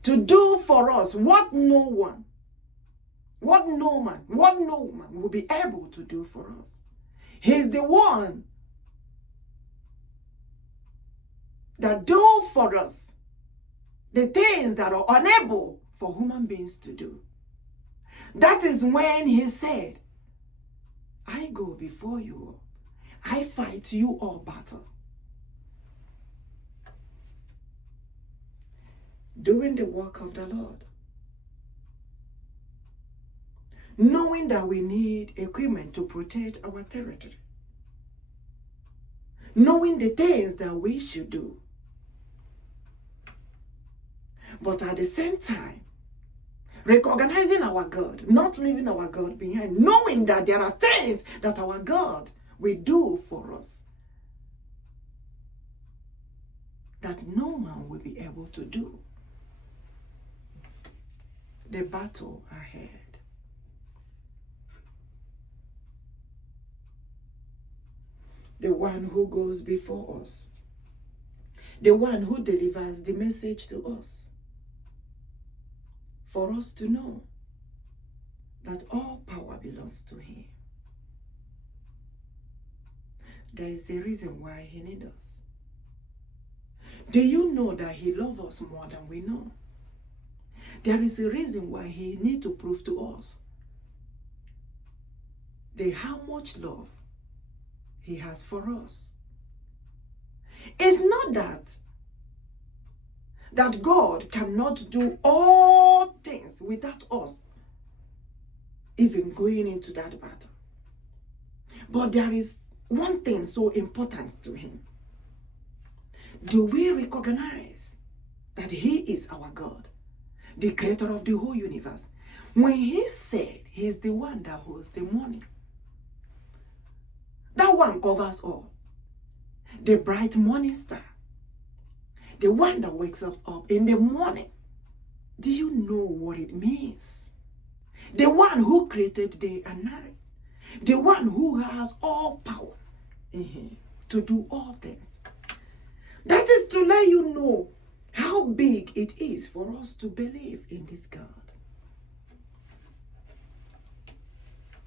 to do for us what no man will be able to do for us. He's the one that do for us the things that are unable for human beings to do. That is when he said, I go before you, I fight you all battle. Doing the work of the Lord. Knowing that we need equipment to protect our territory. Knowing the things that we should do. But at the same time, recognizing our God, not leaving our God behind, knowing that there are things that our God will do for us that no man will be able to do. The battle ahead. The one who goes before us. The one who delivers the message to us. For us to know that all power belongs to him. There is a reason why he needs us. Do you know that he loves us more than we know? There is a reason why he needs to prove to us how much love he has for us. It's not that God cannot do all things without us even going into that battle. But there is one thing so important to him. Do we recognize that he is our God, the creator of the whole universe? When he said he is the one that holds the morning, that one covers all. The bright morning star, the one that wakes us up in the morning. Do you know what it means? The one who created day and night. The one who has all power in him to do all things. That is to let you know how big it is for us to believe in this God.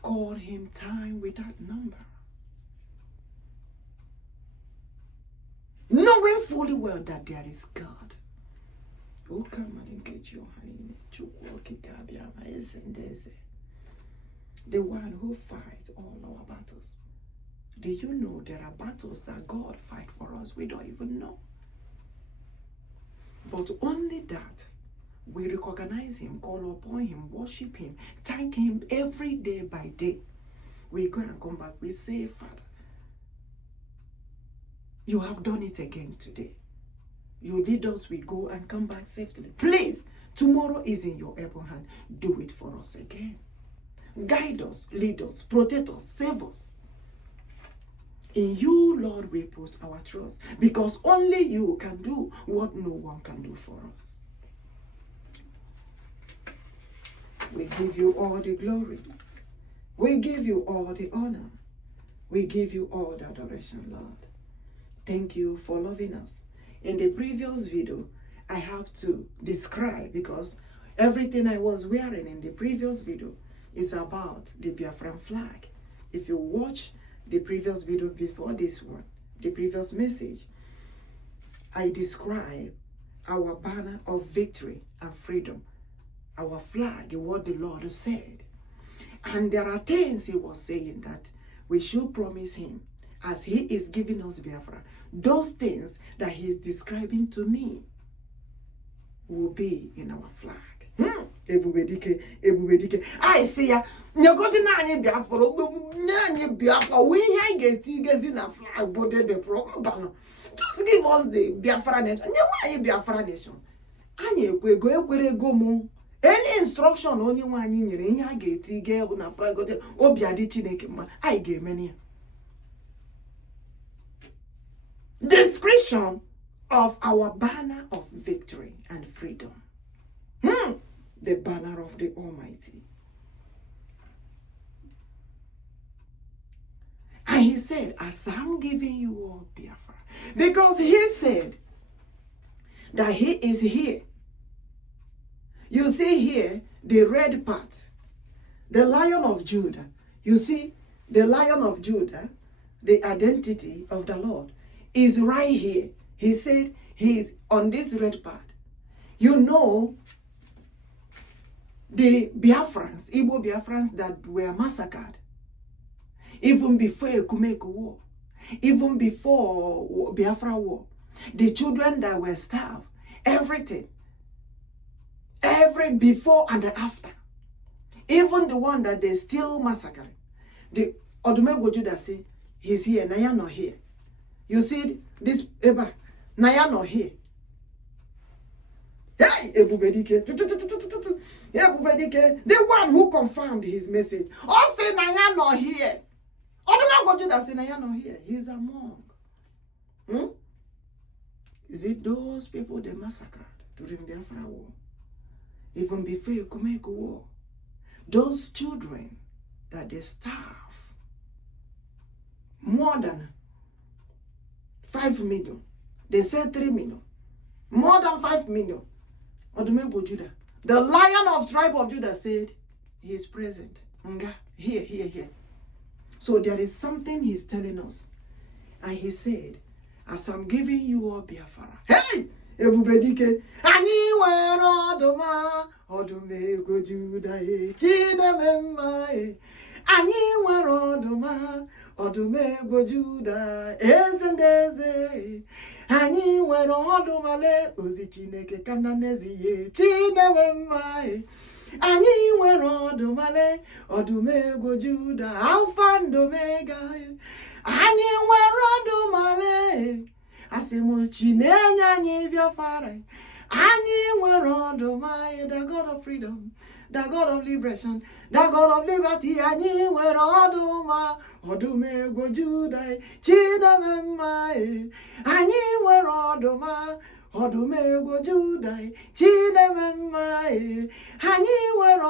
Call him time without number. Knowing fully well that there is God. OHAMADIKE Chukwuokikeabiam Eze, the one who fights all our battles. Do you know there are battles that God fights for us? We don't even know. But only that we recognize him, call upon him, worship him, thank him every day by day. We go and come back, we say, Father, you have done it again today. You lead us, we go and come back safely. Please, tomorrow is in your able hand. Do it for us again. Guide us, lead us, protect us, save us. In you, Lord, we put our trust, because only you can do what no one can do for us. We give you all the glory. We give you all the honor. We give you all the adoration, Lord. Thank you for loving us. In the previous video, I have to describe, because everything I was wearing in the previous video is about the Biafran flag. If you watch the previous video before this one, the previous message, I describe our banner of victory and freedom, our flag, what the Lord said. And there are things he was saying that we should promise him as he is giving us Biafra. Those things that he is describing to me will be in our flag. Ebubedike. I see ya. Nyogoti na anyị Biafra, anyị Biafra. We here get in a flag, but the problem. Just give us the Biafra nation. Anyị Biafra nation. Anyị ekwere go mu. Any instruction only one anyị nyere ihe a ga-eti na flag obi adị Chineke mma. Anyị ga-eme ya. Description of our banner of victory and freedom. The banner of the Almighty. And he said, as I'm giving you all Biafra, because he said that he is here. You see here, the red part, the Lion of Judah. You see, the Lion of Judah, the identity of the Lord, is right here. He said he's on this red part. You know, the Biafrans, Igbo Biafrans that were massacred, even before Ekumeku War, even before Biafra War, the children that were starved, everything, before and after, even the one that they still massacring, the Odumegwu Judah say, he's here, Naya not here. You see this, Eba, Naya not here. Hey, Ebubedike, Ebubedike, the one who confirmed his message. Oh, say Naya not here. Odumegwu Judah say Naya not here. He's among. Is it those people they massacred during Biafra War? Even before Ekumeku War, those children that they starve, more than 5 million. They said 3 million. More than 5 million. Odumegwu Judah, the Lion of tribe of Judah, said he is present. Here. So there is something he's telling us. And he said, as I'm giving you all Biafra. Hey! Ebubedike, anyị nwere Odumegwu Judah, Chinememma, anyị nwere Odumegwu Judah, Eze, anyị nwere Odumale, ozi Chineke kananezi, Chinememma, anyị nwere Odumegwu Judah, Alpha and Omega, anyị nwere Odumale. Asimu Chinenye anyị Biafra. Anyị nwere Odumale, the God of freedom, the God of liberation, the God of liberty. Anyị nwere Odumegwu Judah, Chinememma. Anyị nwere Odumegwu Judah, Chinememma. Anyị nwere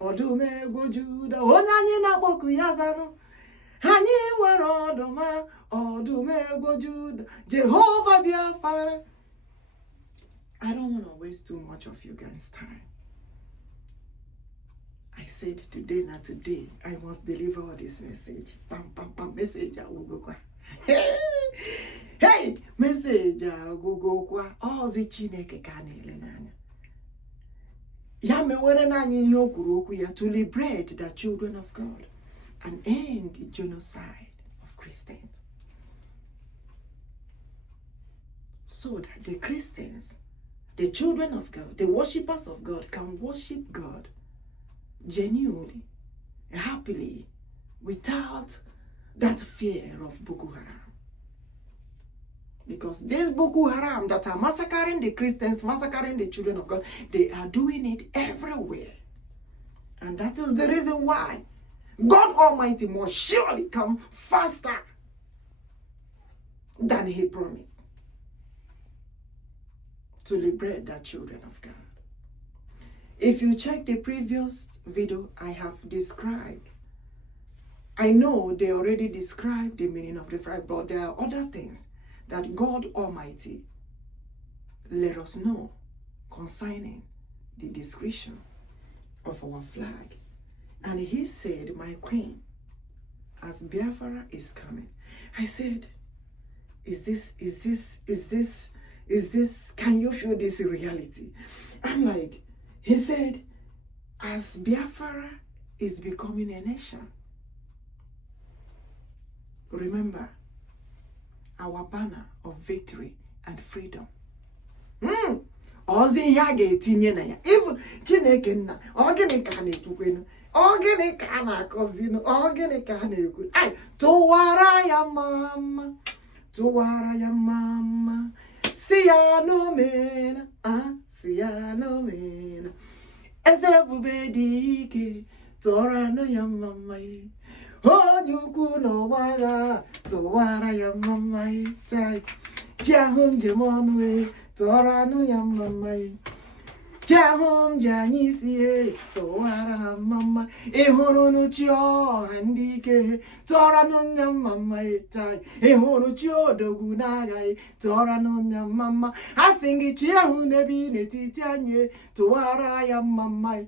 Odumegwu Judah. Onye anyị na-akpọku ya zanụ. Anyị nwere Odumegwu Judah, Jehovah Biafra. I don't want to waste too much of you guys' time. I said today, not today, I must deliver this message. Message I will go. Hey, message agụgokwa ozi Chineke ka na-ele n'anya. Ya mewere n'anya ihe o kwuru okwu ya, to liberate the children of God and end the genocide of Christians. So that the Christians, the children of God, the worshippers of God can worship God genuinely, happily, without that fear of Boko Haram. Because these Boko Haram that are massacring the Christians, massacring the children of God, they are doing it everywhere. And that is the reason why God Almighty must surely come faster than He promised to liberate the children of God. If you check the previous video I have described, I know they already described the meaning of the flag, but there are other things that God Almighty let us know concerning the description of our flag. And He said, my queen, as Biafra is coming. I said, is this, can you feel this reality? I'm like, He said, as Biafra is becoming a nation, remember our banner of victory and freedom. Ozi ya ga-etinye na ya. Even Chineke nna, ogene ka na-ekwukwenu, ogene ka na-akọzinu, ogene ka na-ekwu. Ay, tụwara ya mama, tụwara ya mama. Si ya no mena, si ya no mena. Eze Ebubedike, tụwara no ya mama ye. Onye ukwu n'ọgbagha, tụwara ya mama ye. Chai, chiahum jemonu tụwara no ya mama ye. Chiahum janyisi tụwara ha mama. Ịhụrụ n'uchi OHAMADIKE, tụwara no ya mama ye. Chai, ịhụrụ chi ODOGWU n'agha, tụwara no ya mama. Ha sị chiahum n'ebi n'etiti anyị, tụwara ya mama ye.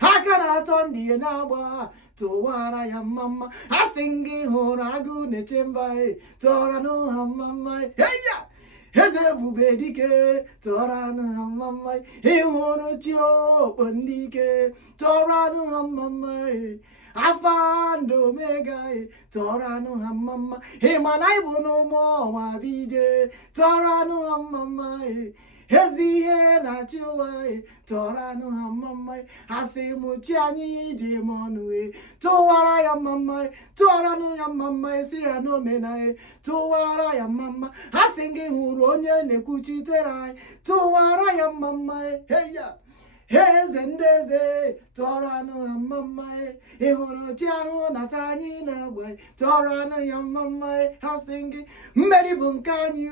Ha ka na-atọ ndị na-agba, tụwara ya mama. Ha sị hụrụ agụ na-eche mba, tụwara no ha mama. Heya! Eze Ebubedike, tụwara no ha mama. Ịhụrụ chi okpondike, tụwara no ha mama. Alpha and Omega, tụwara no ha mama. Ịma na ịbụ n'ụmụ ọwa bije, tụwara no ha mama. Ezi ihe na-achị ụwa, tụwara no ha mama. Ha sị mụ chi anyị ije mọnụ, tụwara ya mama. Tụwara no ya mama, si ya n'omena, tụwara ya mama. Ha sị hụrụ onye na-ekwuchitere anyị, tụwara ya mama. Heya! Eze ndị eze, tụwara no ya mama. Ịhụrụ chi ahụ nata anyị na-agba, tụwara no ya mama. Ha sị mmeri bụ nke anyị,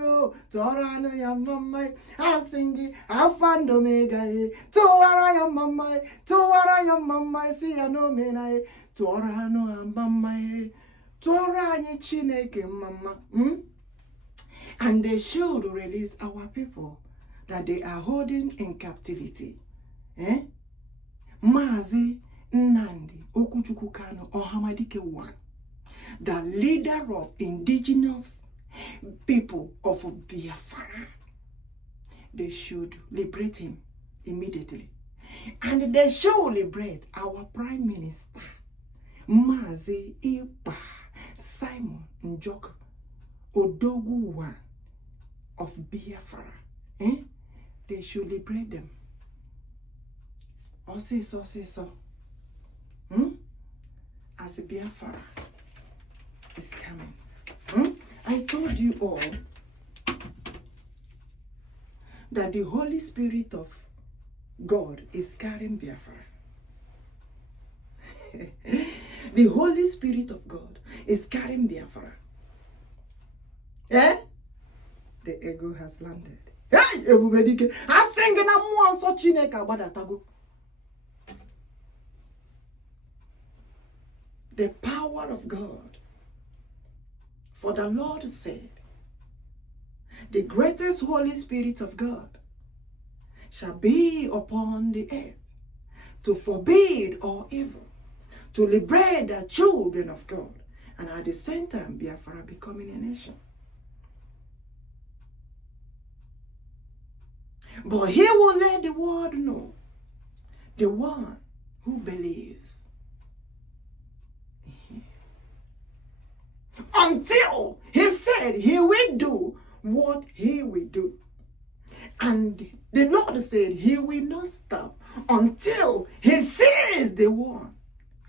tụwara no ya mama. Ha sị Alpha and Omega, tụwara ya mama. Tụwara ya mama, si ya n'omena, tụwara no ya mama. Tụwara anyị Chineke mama. And they should release our people that they are holding in captivity. MAZI Nnamdi Chukwuokikeabiam OHAMADIKE 1, the leader of indigenous people of Biafra. They should liberate him immediately. And they should liberate our Prime Minister, MAZI EKPA, Simon NJOKU, ODOGWU 1 of Biafra. They should liberate them. So. As Biafra is coming. I told you all that the Holy Spirit of God is carrying Biafra. The Holy Spirit of God is carrying Biafra. The ego has landed. Hey, Ebubedike, I sing na mmụọ nsọ Chineke agbadatago. The power of God. For the Lord said, the greatest Holy Spirit of God shall be upon the earth to forbid all evil, to liberate the children of God, and at the same time Biafra becoming a nation. But he will let the world know, the one who believes in him. Until he said he will do what he will do. And the Lord said he will not stop until he sees the one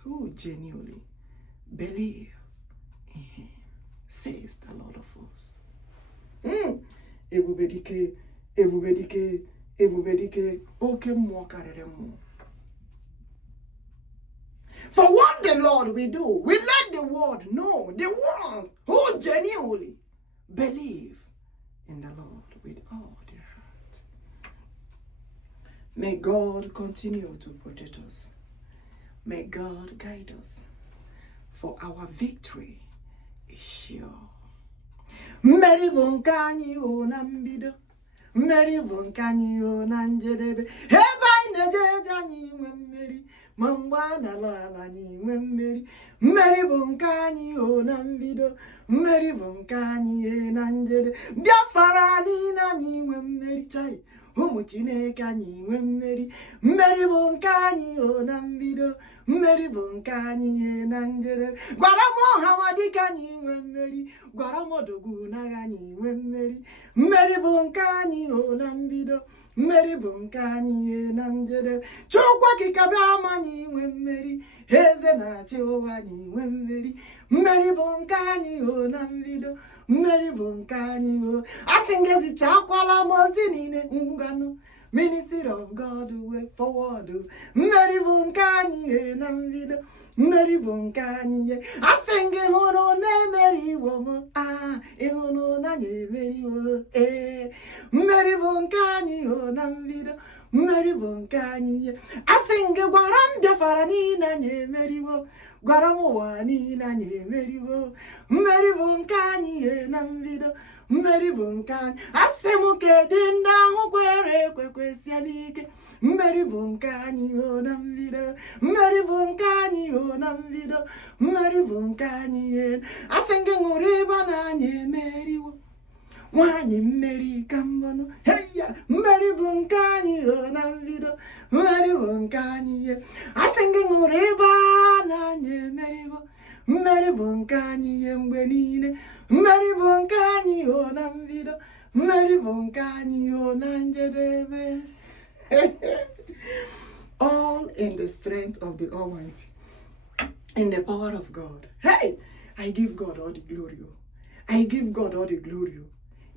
who genuinely believes in him, says the Lord of hosts. Ebubedike, Ebubedike, Ebubedike, oke mmụọ karịrị mmụọ. For what the Lord will do, we let the world know, the ones who genuinely believe in the Lord with all their heart. May God continue to protect us. May God guide us, for our victory is sure. Mmeri bụ nke anyị o na mbido, mmeri bụ nke anyị o na njedebe. Ebe anyị na-eje anyị nwe mmeri, ma mgbe a na-ala ala anyị nwe mmeri. Mmeri bụ nke anyị o na mbido, mmeri bụ nke anyị na njedebe. Biafra niile anyị nwe mmeri, chai ụmụ Chineke anyị nwe mmeri. Mmeri bụ nke anyị o na mbido, mmeri bụ nke anyị na njedebe. Gwara m OHAMADIKE anyị nwe mmeri, gwara m ODOGWU n'agha anyị nwe mmeri. Mmeri bụ nke anyị o na mbido, mmeri bụ nke anyị na njedebe. Chukwuokikeabiam anyị nwe mmeri, eze na-achị ụwa anyị nwe mmeri. Mmeri bụ nke anyị o na mbido, mmeri bụ nke anyị o. Asị m gị zichakwala m ozi niile ngwanụ, Ministry of God way forward. Mmeri bụ nke anyị na mbido, mmeri bụ nke anyị. Asị m gị hụrụ na-emeri iwo m, ịhụrụ na anyị emeriwo. Mmeri bụ nke anyị o na mbido, mmeri bụ nke anyị. Asị m gị gwara m Biafra niile anyị emeriwo, gwara m ụwa niile anyị emeriwo. Mmeri bụ nke anyị na mbido, mmeri bụ nke anyị. Asị m kedụ ndị ahụ kwere ekwe kwesịa n'ike. Mmeri bụ nke anyị o na mbido, mmeri bụ nke anyị o na mbido, mmeri bụ nke anyị. Asị m gị ṅụrụ ịba na anyị emeriwo. Nwanyị mmeri ka mbọnụ, heya, mmeri bụ nke anyị o na mbido, mmeri bụ nke anyị. Asị m gị ṅụrụ ịba na anyị emeriwo. Mmeri bụ nke anyị mgbe niile, mmeri bụ nke anyị o na mbido, mmeri bụ nke anyị o na njedebe. All in the strength of the Almighty, in the power of God. Hey, I give God all the glory. I give God all the glory.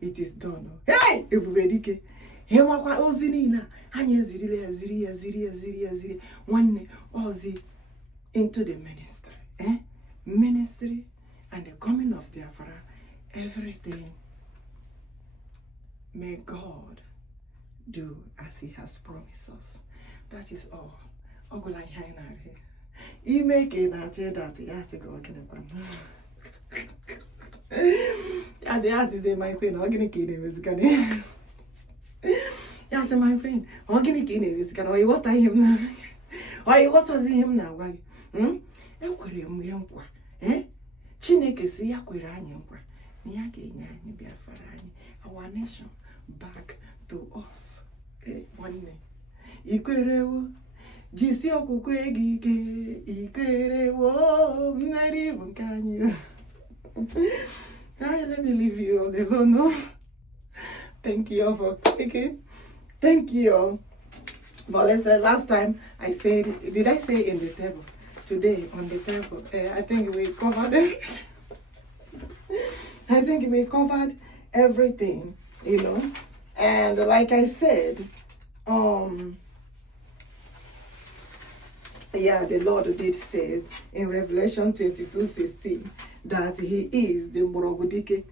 It is done. Hey, Ebubedike. He wakwa ozi niile anyị eziri nwanne ozi into the ministry. Ministry and the coming of Biafra, everything. May God do as he has promised us. That is all. Ogula Hainari. You make it that yes, go again. Yes, is in my pain, organic kidney is gonna. Yes, in my pain, organic kidney is gonna. Or what I am now? Or what is him now? Chineke si ya kwere anyị nkwa na ya ga-enye anyị Biafra anyị, our nation back to us. Nwanne ikwerewo, jisi okwukwe gị ike, ikwerewo, mmeri bụ nke anyị. Let me leave you all alone. Thank you all for clicking. Thank you all. But last time I said, did I say in the table? Today on the table, I think we covered it. I think we covered everything, you know. And like I said, the Lord did say in Revelation 22:16 that he is the Mborogudike,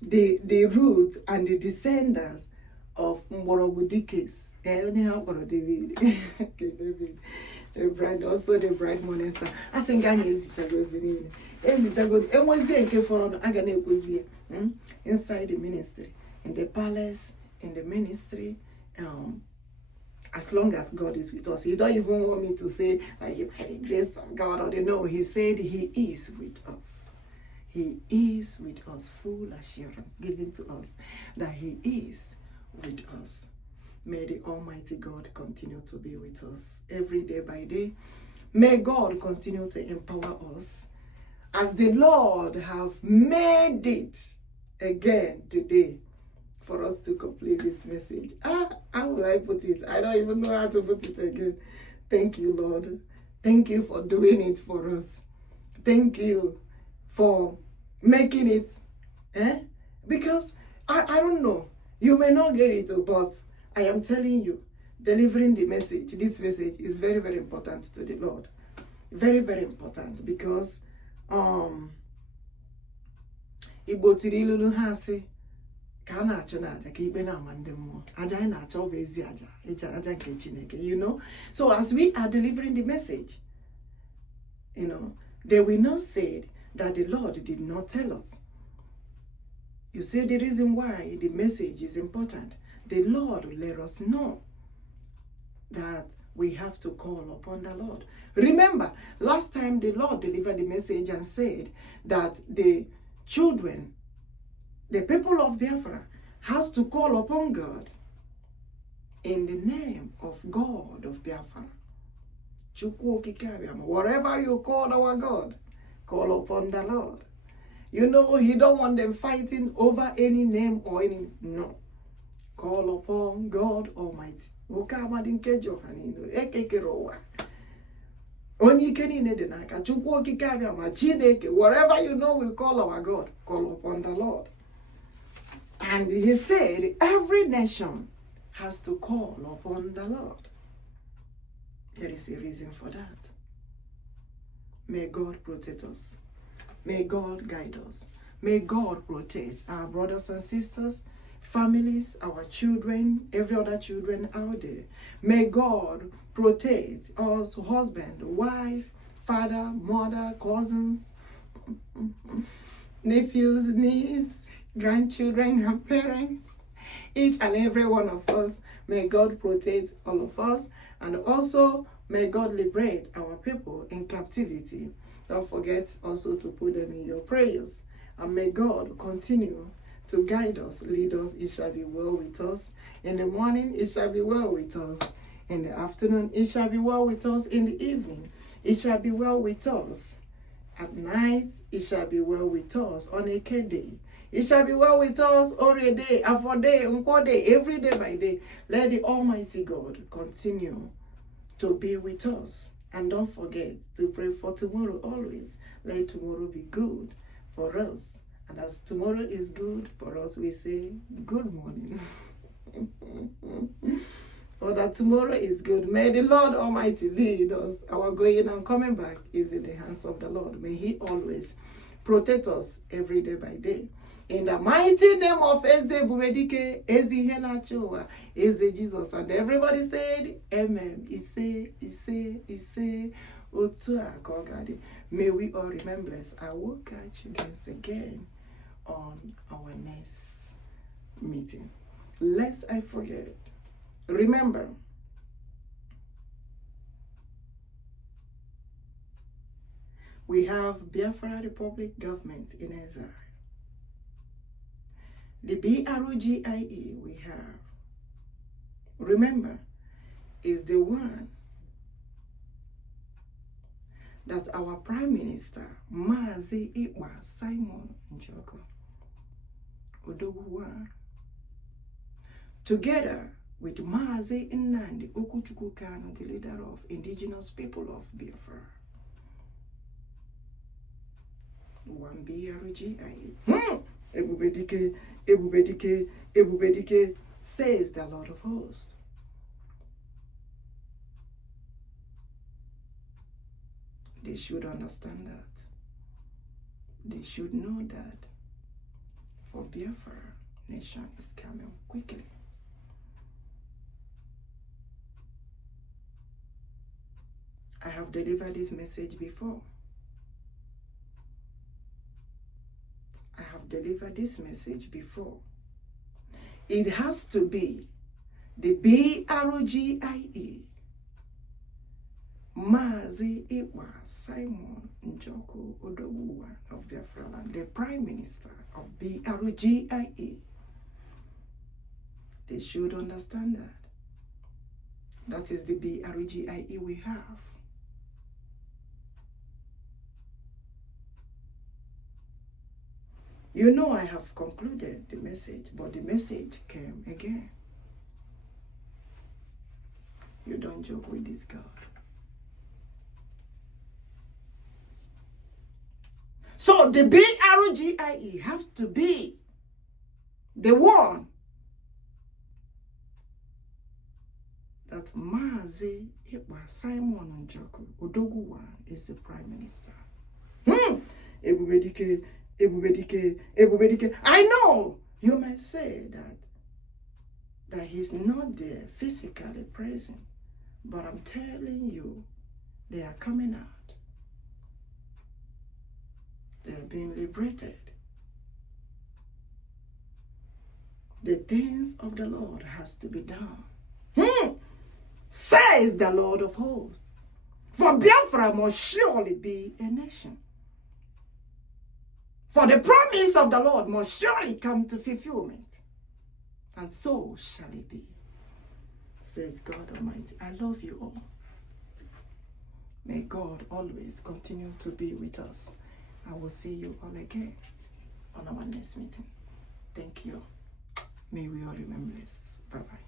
the root and the descendants of Mborogudikes. David. The bride, also the bride monster. I think I need inside the ministry, in the palace, in the ministry, as long as God is with us. He don't even want me to say like by the grace of God or no. He said he is with us. He is with us, full assurance given to us that he is with us. May the Almighty God continue to be with us every day by day. May God continue to empower us as the Lord have made it again today for us to complete this message. How will I put it? I don't even know how to put it again. Thank you, Lord. Thank you for doing it for us. Thank you for making it. Because I don't know. You may not get it, but I am telling you, delivering the message, this message is very, very important to the Lord. Very, very important because Igbo tiri ilulu ha sị ka a na-achụ n'aja ka ikpe na-ama ndị mmụọ. Aja anyị na-achọ bụ ezi aja nke Chineke, you know. So as we are delivering the message, you know, they will not say that the Lord did not tell us. You see the reason why the message is important. The Lord will let us know that we have to call upon the Lord. Remember, last time the Lord delivered the message and said that the children, the people of Biafra, has to call upon God in the name of God of Biafra. Chukwuokikeabiam. Whatever you call our God, call upon the Lord. You know, he don't want them fighting over any name or any, no. Call upon God Almighty. OHAMADIKE ekekerowa. Onye ike niile dị n'aka Chukwuokikeabiama Chineke. Whatever you know we call our God, call upon the Lord. And he said every nation has to call upon the Lord. There is a reason for that. May God protect us. May God guide us. May God protect our brothers and sisters, families, our children, every other children out there. May God protect us, husband, wife, father, mother, cousins, nephews, nieces, grandchildren, grandparents, each and every one of us. May God protect all of us. And also, may God liberate our people in captivity. Don't forget also to put them in your prayers. And may God continue to guide us, lead us. It shall be well with us. In the morning, it shall be well with us. In the afternoon, it shall be well with us. In the evening, it shall be well with us. At night, it shall be well with us. On a day, it shall be well with us every day, after day, every day by day. Let the Almighty God continue to be with us. And don't forget to pray for tomorrow always. Let tomorrow be good for us. And as tomorrow is good for us, we say good morning. For that tomorrow is good. May the Lord Almighty lead us. Our going and coming back is in the hands of the Lord. May he always protect us every day by day. In the mighty name of Eze Ebubedike, Eze Henachoa, Eze Jesus. And everybody said, Amen. Ise, Otua Kogadi. May we all remember this. I will catch you guys again on our next meeting. Lest I forget, remember, we have Biafra Republic government in Eze. The BROGIE we have, remember, is the one that our Prime Minister, MAZI Simon NJOKU, ODOGWU, together with MAZI nnamdikanu, the leader of indigenous people of Biafra. One BROGIE. Ebubedike, says the Lord of hosts. They should understand that. They should know that for Biafra, nation is coming quickly. I have delivered this message before. I have delivered this message before. It has to be the BROGIE, MAZI Simon NJOKU ODOGWU of BiafraLand, the Prime Minister of BROGIE. They should understand that. That is the BRGIE we have. You know I have concluded the message, but the message came again. You don't joke with this God. So the BRGIE have to be the one that MAZI, Simon NJOKU, ODOGWU is the Prime Minister. Ebubedike. I know you might say that he's not there physically present, but I'm telling you, they are coming out. They are being liberated. The things of the Lord has to be done. Says the Lord of hosts. For Biafra must surely be a nation. For the promise of the Lord must surely come to fulfillment. And so shall it be. Says God Almighty. I love you all. May God always continue to be with us. I will see you all again on our next meeting. Thank you. May we all remember this. Bye-bye.